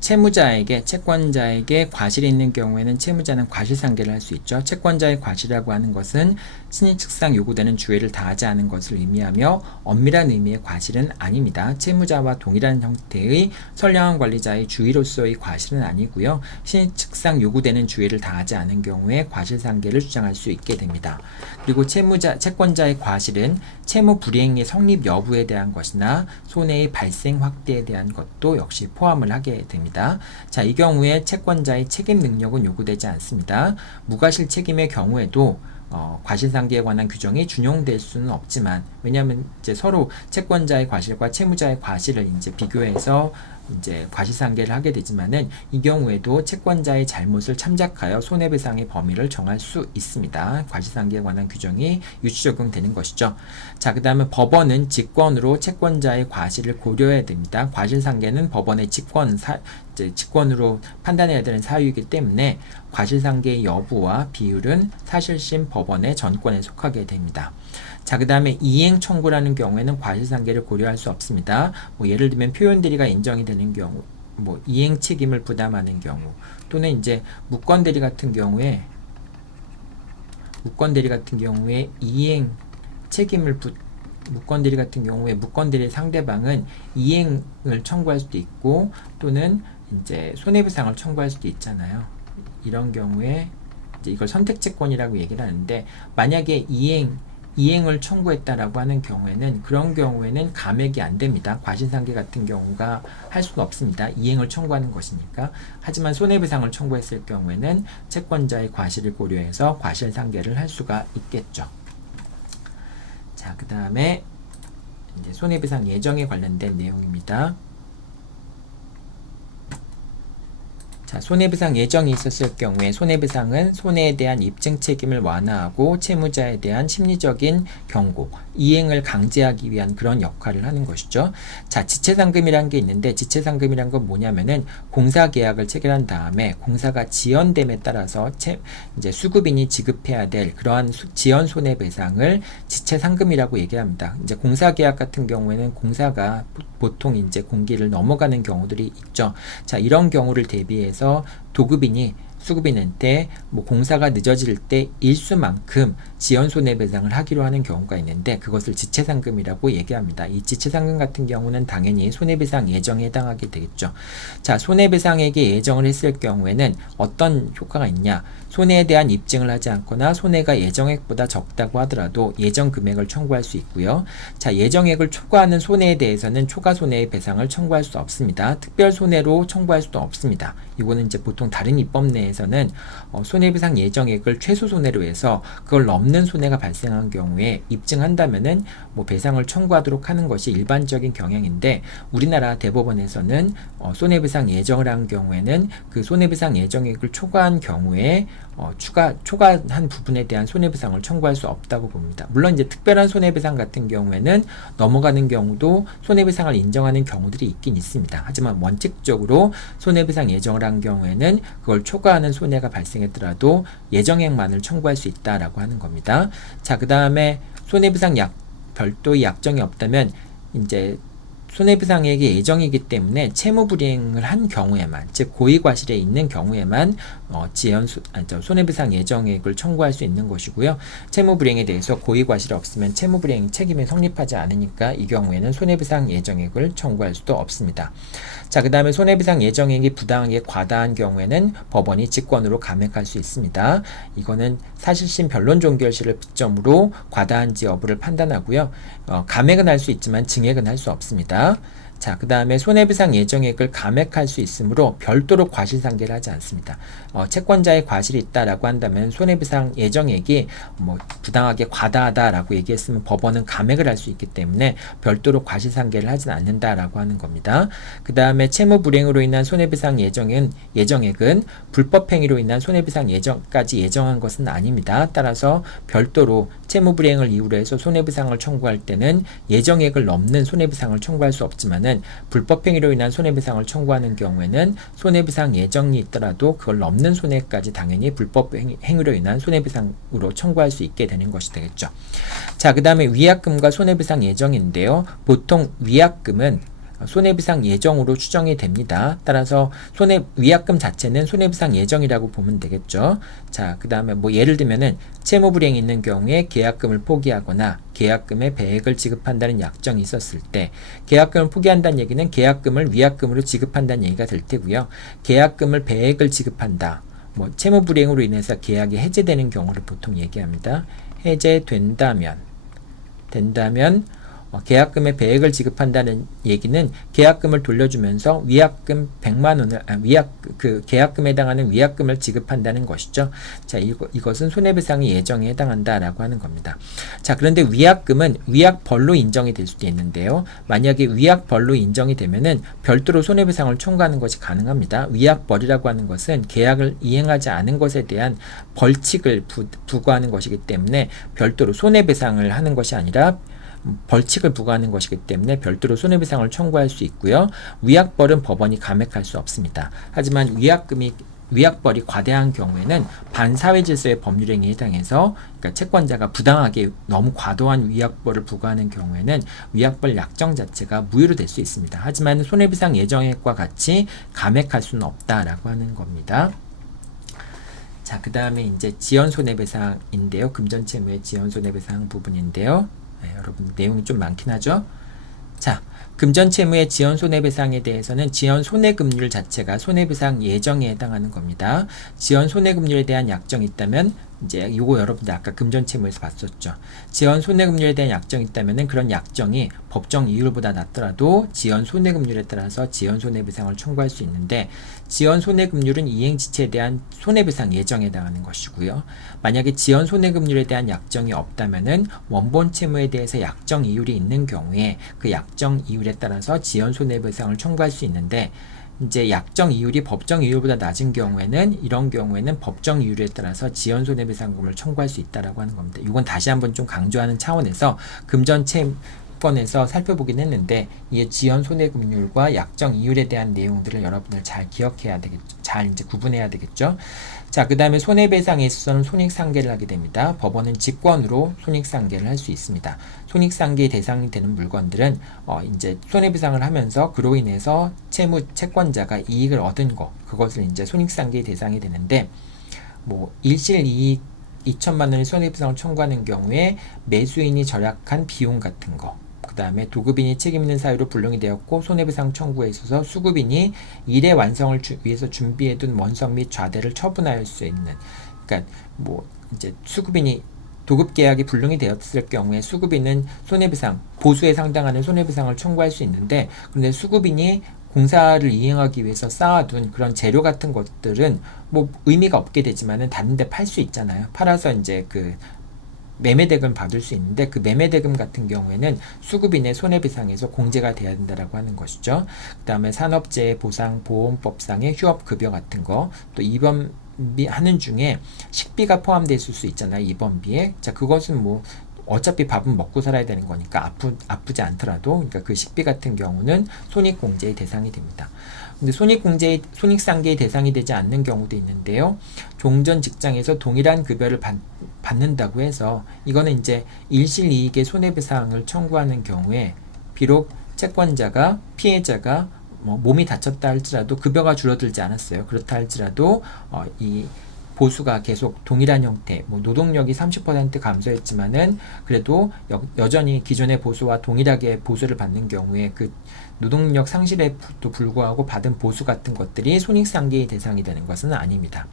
채권자에게 과실이 있는 경우에는 채무자는 과실상계를 할 수 있죠. 채권자의 과실이라고 하는 것은 신의 측상 요구되는 주의를 다하지 않은 것을 의미하며 엄밀한 의미의 과실은 아닙니다. 채무자와 동일한 형태의 선량한 관리자의 주의로서의 과실은 아니고요. 신의 측상 요구되는 주의를 다하지 않은 경우에 과실상계를 주장할 수 있게 됩니다. 그리고 채권자의 과실은 채무 불이행의 성립 여부에 대한 것이나 손해의 발생 확대에 대한 것도 역시 포함을 하게 됩니다. 자, 이 경우에 채권자의 책임 능력은 요구되지 않습니다. 무과실 책임의 경우에도 과실상계에 관한 규정이 준용될 수는 없지만, 왜냐하면 이제 서로 채권자의 과실과 채무자의 과실을 이제 비교해서 이제 과실상계를 하게 되지만은, 이 경우에도 채권자의 잘못을 참작하여 손해배상의 범위를 정할 수 있습니다. 과실상계에 관한 규정이 유추 적용되는 것이죠. 자, 그 다음에 법원은 직권으로 채권자의 과실을 고려해야 됩니다. 과실상계는 법원의 직권으로 판단해야 되는 사유이기 때문에 과실상계의 여부와 비율은 사실심 법원의 전권에 속하게 됩니다. 자, 그 다음에 이행 청구라는 경우에는 과실상계를 고려할 수 없습니다. 예를 들면 표현대리가 인정이 되는 경우, 이행 책임을 부담하는 경우, 또는 이제 무권대리 같은 경우에 이행 책임을 무권대리 같은 경우에 무권대리 상대방은 이행을 청구할 수도 있고, 또는 이제 손해배상을 청구할 수도 있잖아요. 이런 경우에 이제 이걸 선택채권이라고 얘기를 하는데, 만약에 이행을 청구했다라고 하는 경우에는, 그런 경우에는 감액이 안 됩니다. 과실상계 같은 경우가 할 수는 없습니다. 이행을 청구하는 것이니까. 하지만 손해배상을 청구했을 경우에는 채권자의 과실을 고려해서 과실상계를 할 수가 있겠죠. 자, 그 다음에 이제 손해배상 예정에 관련된 내용입니다. 자, 손해배상 예정이 있었을 경우에 손해배상은 손해에 대한 입증 책임을 완화하고 채무자에 대한 심리적인 경고, 이행을 강제하기 위한 그런 역할을 하는 것이죠. 자, 지체상금이라는 게 있는데, 지체상금이란 건 뭐냐면은 공사계약을 체결한 다음에 공사가 지연됨에 따라서 이제 수급인이 지급해야 될 그러한 지연 손해배상을 지체상금이라고 얘기합니다. 이제 공사계약 같은 경우에는 공사가 보통 이제 공기를 넘어가는 경우들이 있죠. 자, 이런 경우를 대비해서 도급인이 수급인한테 공사가 늦어질 때 일수만큼 지연 손해배상을 하기로 하는 경우가 있는데, 그것을 지체상금이라고 얘기합니다. 이 지체상금 같은 경우는 당연히 손해배상 예정에 해당하게 되겠죠. 자, 손해배상액에 예정을 했을 경우에는 어떤 효과가 있냐? 손해에 대한 입증을 하지 않거나 손해가 예정액보다 적다고 하더라도 예정 금액을 청구할 수 있고요. 자, 예정액을 초과하는 손해에 대해서는 초과 손해의 배상을 청구할 수 없습니다. 특별 손해로 청구할 수도 없습니다. 이거는 이제 보통 다른 입법 내에서는 손해배상 예정액을 최소 손해로 해서 그걸 넘는 손해가 발생한 경우에 입증한다면은 배상을 청구하도록 하는 것이 일반적인 경향인데, 우리나라 대법원에서는 손해배상 예정을 한 경우에는 그 손해배상 예정액을 초과한 경우에 초과한 부분에 대한 손해배상을 청구할 수 없다고 봅니다. 물론 이제 특별한 손해배상 같은 경우에는 넘어가는 경우도 손해배상을 인정하는 경우들이 있긴 있습니다. 하지만 원칙적으로 손해배상 예정을 한 경우에는 그걸 초과하는 손해가 발생했더라도 예정액만을 청구할 수 있다라고 하는 겁니다. 자, 그 다음에 손해배상 별도의 약정이 없다면 이제 손해배상액이 예정이기 때문에 채무불이행을 한 경우에만, 즉 고의과실에 있는 경우에만 손해배상 예정액을 청구할 수 있는 것이고요. 채무불이행에 대해서 고의과실이 없으면 채무불이행 책임이 성립하지 않으니까 이 경우에는 손해배상 예정액을 청구할 수도 없습니다. 자, 그 다음에 손해배상 예정액이 부당하게 과다한 경우에는 법원이 직권으로 감액할 수 있습니다. 이거는 사실심 변론 종결실을 기점으로 과다한지 여부를 판단하고요. 감액은 할 수 있지만 증액은 할 수 없습니다. 자, 그 다음에 손해배상 예정액을 감액할 수 있으므로 별도로 과실상계를 하지 않습니다. 채권자의 과실이 있다라고 한다면 손해배상 예정액이 부당하게 과다하다라고 얘기했으면 법원은 감액을 할 수 있기 때문에 별도로 과실상계를 하진 않는다라고 하는 겁니다. 그 다음에 채무불이행으로 인한 손해배상 예정액은 불법행위로 인한 손해배상 예정까지 예정한 것은 아닙니다. 따라서 별도로 채무불이행을 이유로 해서 손해배상을 청구할 때는 예정액을 넘는 손해배상을 청구할 수 없지만은, 불법행위로 인한 손해배상을 청구하는 경우에는 손해배상 예정이 있더라도 그걸 넘는 손해까지 당연히 불법행위로 인한 손해배상으로 청구할 수 있게 되는 것이 되겠죠. 자, 그 다음에 위약금과 손해배상 예정인데요. 보통 위약금은 손해배상 예정으로 추정이 됩니다. 따라서 위약금 자체는 손해배상 예정이라고 보면 되겠죠. 자, 그 다음에 예를 들면은 채무불이행이 있는 경우에 계약금을 포기하거나 계약금의 배액을 지급한다는 약정이 있었을 때, 계약금을 포기한다는 얘기는 계약금을 위약금으로 지급한다는 얘기가 될 테고요. 계약금을 배액을 지급한다. 채무불이행으로 인해서 계약이 해제되는 경우를 보통 얘기합니다. 해제된다면 계약금의 배액을 지급한다는 얘기는 계약금을 돌려주면서 위약금 100만 원을 계약금에 해당하는 위약금을 지급한다는 것이죠. 자, 이것은 손해배상의 예정에 해당한다라고 하는 겁니다. 자, 그런데 위약금은 위약벌로 인정이 될 수도 있는데요. 만약에 위약벌로 인정이 되면은 별도로 손해배상을 청구하는 것이 가능합니다. 위약벌이라고 하는 것은 계약을 이행하지 않은 것에 대한 벌칙을 부과하는 것이기 때문에 별도로 손해배상을 하는 것이 아니라 벌칙을 부과하는 것이기 때문에 별도로 손해배상을 청구할 수 있고요. 위약벌은 법원이 감액할 수 없습니다. 하지만 위약벌이 과대한 경우에는 반사회질서의 법률행위에 해당해서, 그러니까 채권자가 부당하게 너무 과도한 위약벌을 부과하는 경우에는 위약벌 약정 자체가 무효로 될 수 있습니다. 하지만 손해배상 예정액과 같이 감액할 수는 없다라고 하는 겁니다. 자, 그 다음에 이제 지연손해배상인데요. 금전채무의 지연손해배상 부분인데요. 네, 여러분 내용이 좀 많긴 하죠. 자, 금전채무의 지연손해배상에 대해서는 지연손해금률 자체가 손해배상 예정에 해당하는 겁니다. 지연손해금률에 대한 약정이 있다면, 이제 이거 여러분들 아까 금전채무에서 봤었죠. 지연손해금률에 대한 약정이 있다면은 그런 약정이 법정 이율보다 낮더라도 지연손해금률에 따라서 지연손해배상을 청구할 수 있는데, 지연손해금률은 이행지체에 대한 손해배상 예정에 해당하는 것이고요. 만약에 지연손해금률에 대한 약정이 없다면은 원본 채무에 대해서 약정 이율이 있는 경우에 그 약정 이율에 따라서 지연손해배상을 청구할 수 있는데, 이제 약정 이율이 법정 이율보다 낮은 경우에는, 이런 경우에는 법정 이율에 따라서 지연손해배상금을 청구할 수 있다라고 하는 겁니다. 이건 다시 한번 좀 강조하는 차원에서 금전채권에서 살펴보긴 했는데, 이 지연손해금률과 약정 이율에 대한 내용들을 여러분들 잘 기억해야 되겠죠. 잘 이제 구분해야 되겠죠. 자, 그 다음에 손해배상에 있어서는 손익상계를 하게 됩니다. 법원은 직권으로 손익상계를 할 수 있습니다. 손익상계 대상이 되는 물건들은 이제 손해배상을 하면서 그로 인해서 채권자가 이익을 얻은 거, 그것을 이제 손익상계 대상이 되는데, 뭐 일실이익 2천만 원의 손해배상을 청구하는 경우에 매수인이 절약한 비용 같은 거, 그 다음에 도급인이 책임 있는 사유로 불능이 되었고 손해배상 청구에 있어서 수급인이 일의 완성을 위해서 준비해둔 원석 및 좌대를 처분할 수 있는, 그러니까 뭐 이제 수급인이 도급계약이 불능이 되었을 경우에 수급인은 손해배상, 보수에 상당하는 손해배상을 청구할 수 있는데, 그런데 수급인이 공사를 이행하기 위해서 쌓아둔 그런 재료 같은 것들은 뭐 의미가 없게 되지만은 다른 데 팔 수 있잖아요. 팔아서 이제 그 매매대금 받을 수 있는데, 그 매매대금 같은 경우에는 수급인의 손해배상에서 공제가 돼야 된다라고 하는 것이죠. 그 다음에 산업재해 보상 보험법상의 휴업급여 같은 거, 또 입원비 하는 중에 식비가 포함되어 있을 수 있잖아요. 입원비에. 자, 그것은 뭐 어차피 밥은 먹고 살아야 되는 거니까 아프지 않더라도, 그러니까 그 식비 같은 경우는 손익공제의 대상이 됩니다. 근데 손익상계의 대상이 되지 않는 경우도 있는데요. 종전 직장에서 동일한 급여를 받는다고 해서, 이거는 이제 일실이익의 손해배상을 청구하는 경우에 비록 채권자가, 피해자가 몸이 다쳤다 할지라도 급여가 줄어들지 않았어요. 그렇다 할지라도 이 보수가 계속 동일한 형태, 뭐 노동력이 30% 감소했지만은 그래도 여전히 기존의 보수와 동일하게 보수를 받는 경우에 그 노동력 상실에도 불구하고 받은 보수 같은 것들이 손익상계의 대상이 되는 것은 아닙니다.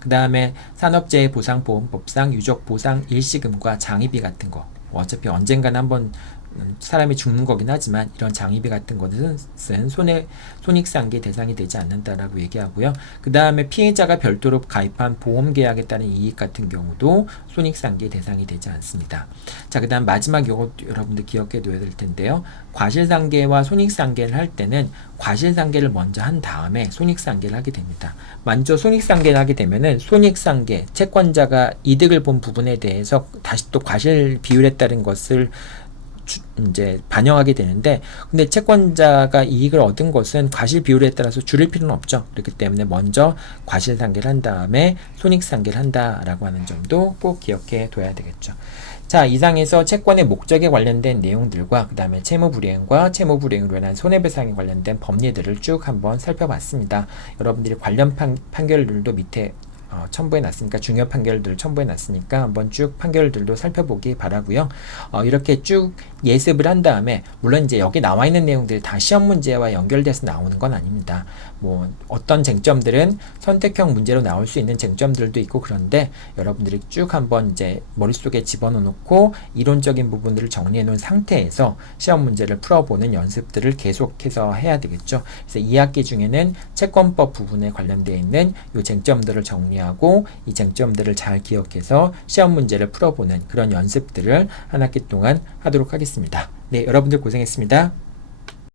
그 다음에 산업재해보상보험법상 유족보상 일시금과 장의비 같은 거, 어차피 언젠가는 한번 사람이 죽는 거긴 하지만 이런 장의비 같은 것은 손익상계 대상이 되지 않는다라고 얘기하고요. 그 다음에 피해자가 별도로 가입한 보험계약에 따른 이익 같은 경우도 손익상계 대상이 되지 않습니다. 자, 그 다음 마지막 요거 여러분들 기억해 둬야 될 텐데요. 과실상계와 손익상계를 할 때는 과실상계를 먼저 한 다음에 손익상계를 하게 됩니다. 먼저 손익상계를 하게 되면은 손익상계, 채권자가 이득을 본 부분에 대해서 다시 또 과실 비율에 따른 것을 이제 반영하게 되는데, 근데 채권자가 이익을 얻은 것은 과실 비율에 따라서 줄일 필요는 없죠. 그렇기 때문에 먼저 과실상계를 한 다음에 손익상계를 한다라고 하는 점도 꼭 기억해 둬야 되겠죠. 자, 이상에서 채권의 목적에 관련된 내용들과 그 다음에 채무불이행과 채무불이행으로 인한 손해배상에 관련된 법리들을 쭉 한번 살펴봤습니다. 여러분들이 관련 판결들도 밑에 첨부해 놨으니까, 중요 판결들을 첨부해 놨으니까 한번 쭉 판결들도 살펴보기 바라고요. 이렇게 쭉 예습을 한 다음에, 물론 이제 여기 나와 있는 내용들이 다 시험 문제와 연결돼서 나오는 건 아닙니다. 뭐 어떤 쟁점들은 선택형 문제로 나올 수 있는 쟁점들도 있고, 그런데 여러분들이 쭉 한번 이제 머릿속에 집어넣고 이론적인 부분들을 정리해 놓은 상태에서 시험 문제를 풀어보는 연습들을 계속해서 해야 되겠죠. 그래서 2학기 중에는 채권법 부분에 관련되어 있는 이 쟁점들을 정리하고, 이 쟁점들을 잘 기억해서 시험 문제를 풀어보는 그런 연습들을 한 학기 동안 하도록 하겠습니다. 네, 여러분들 고생했습니다.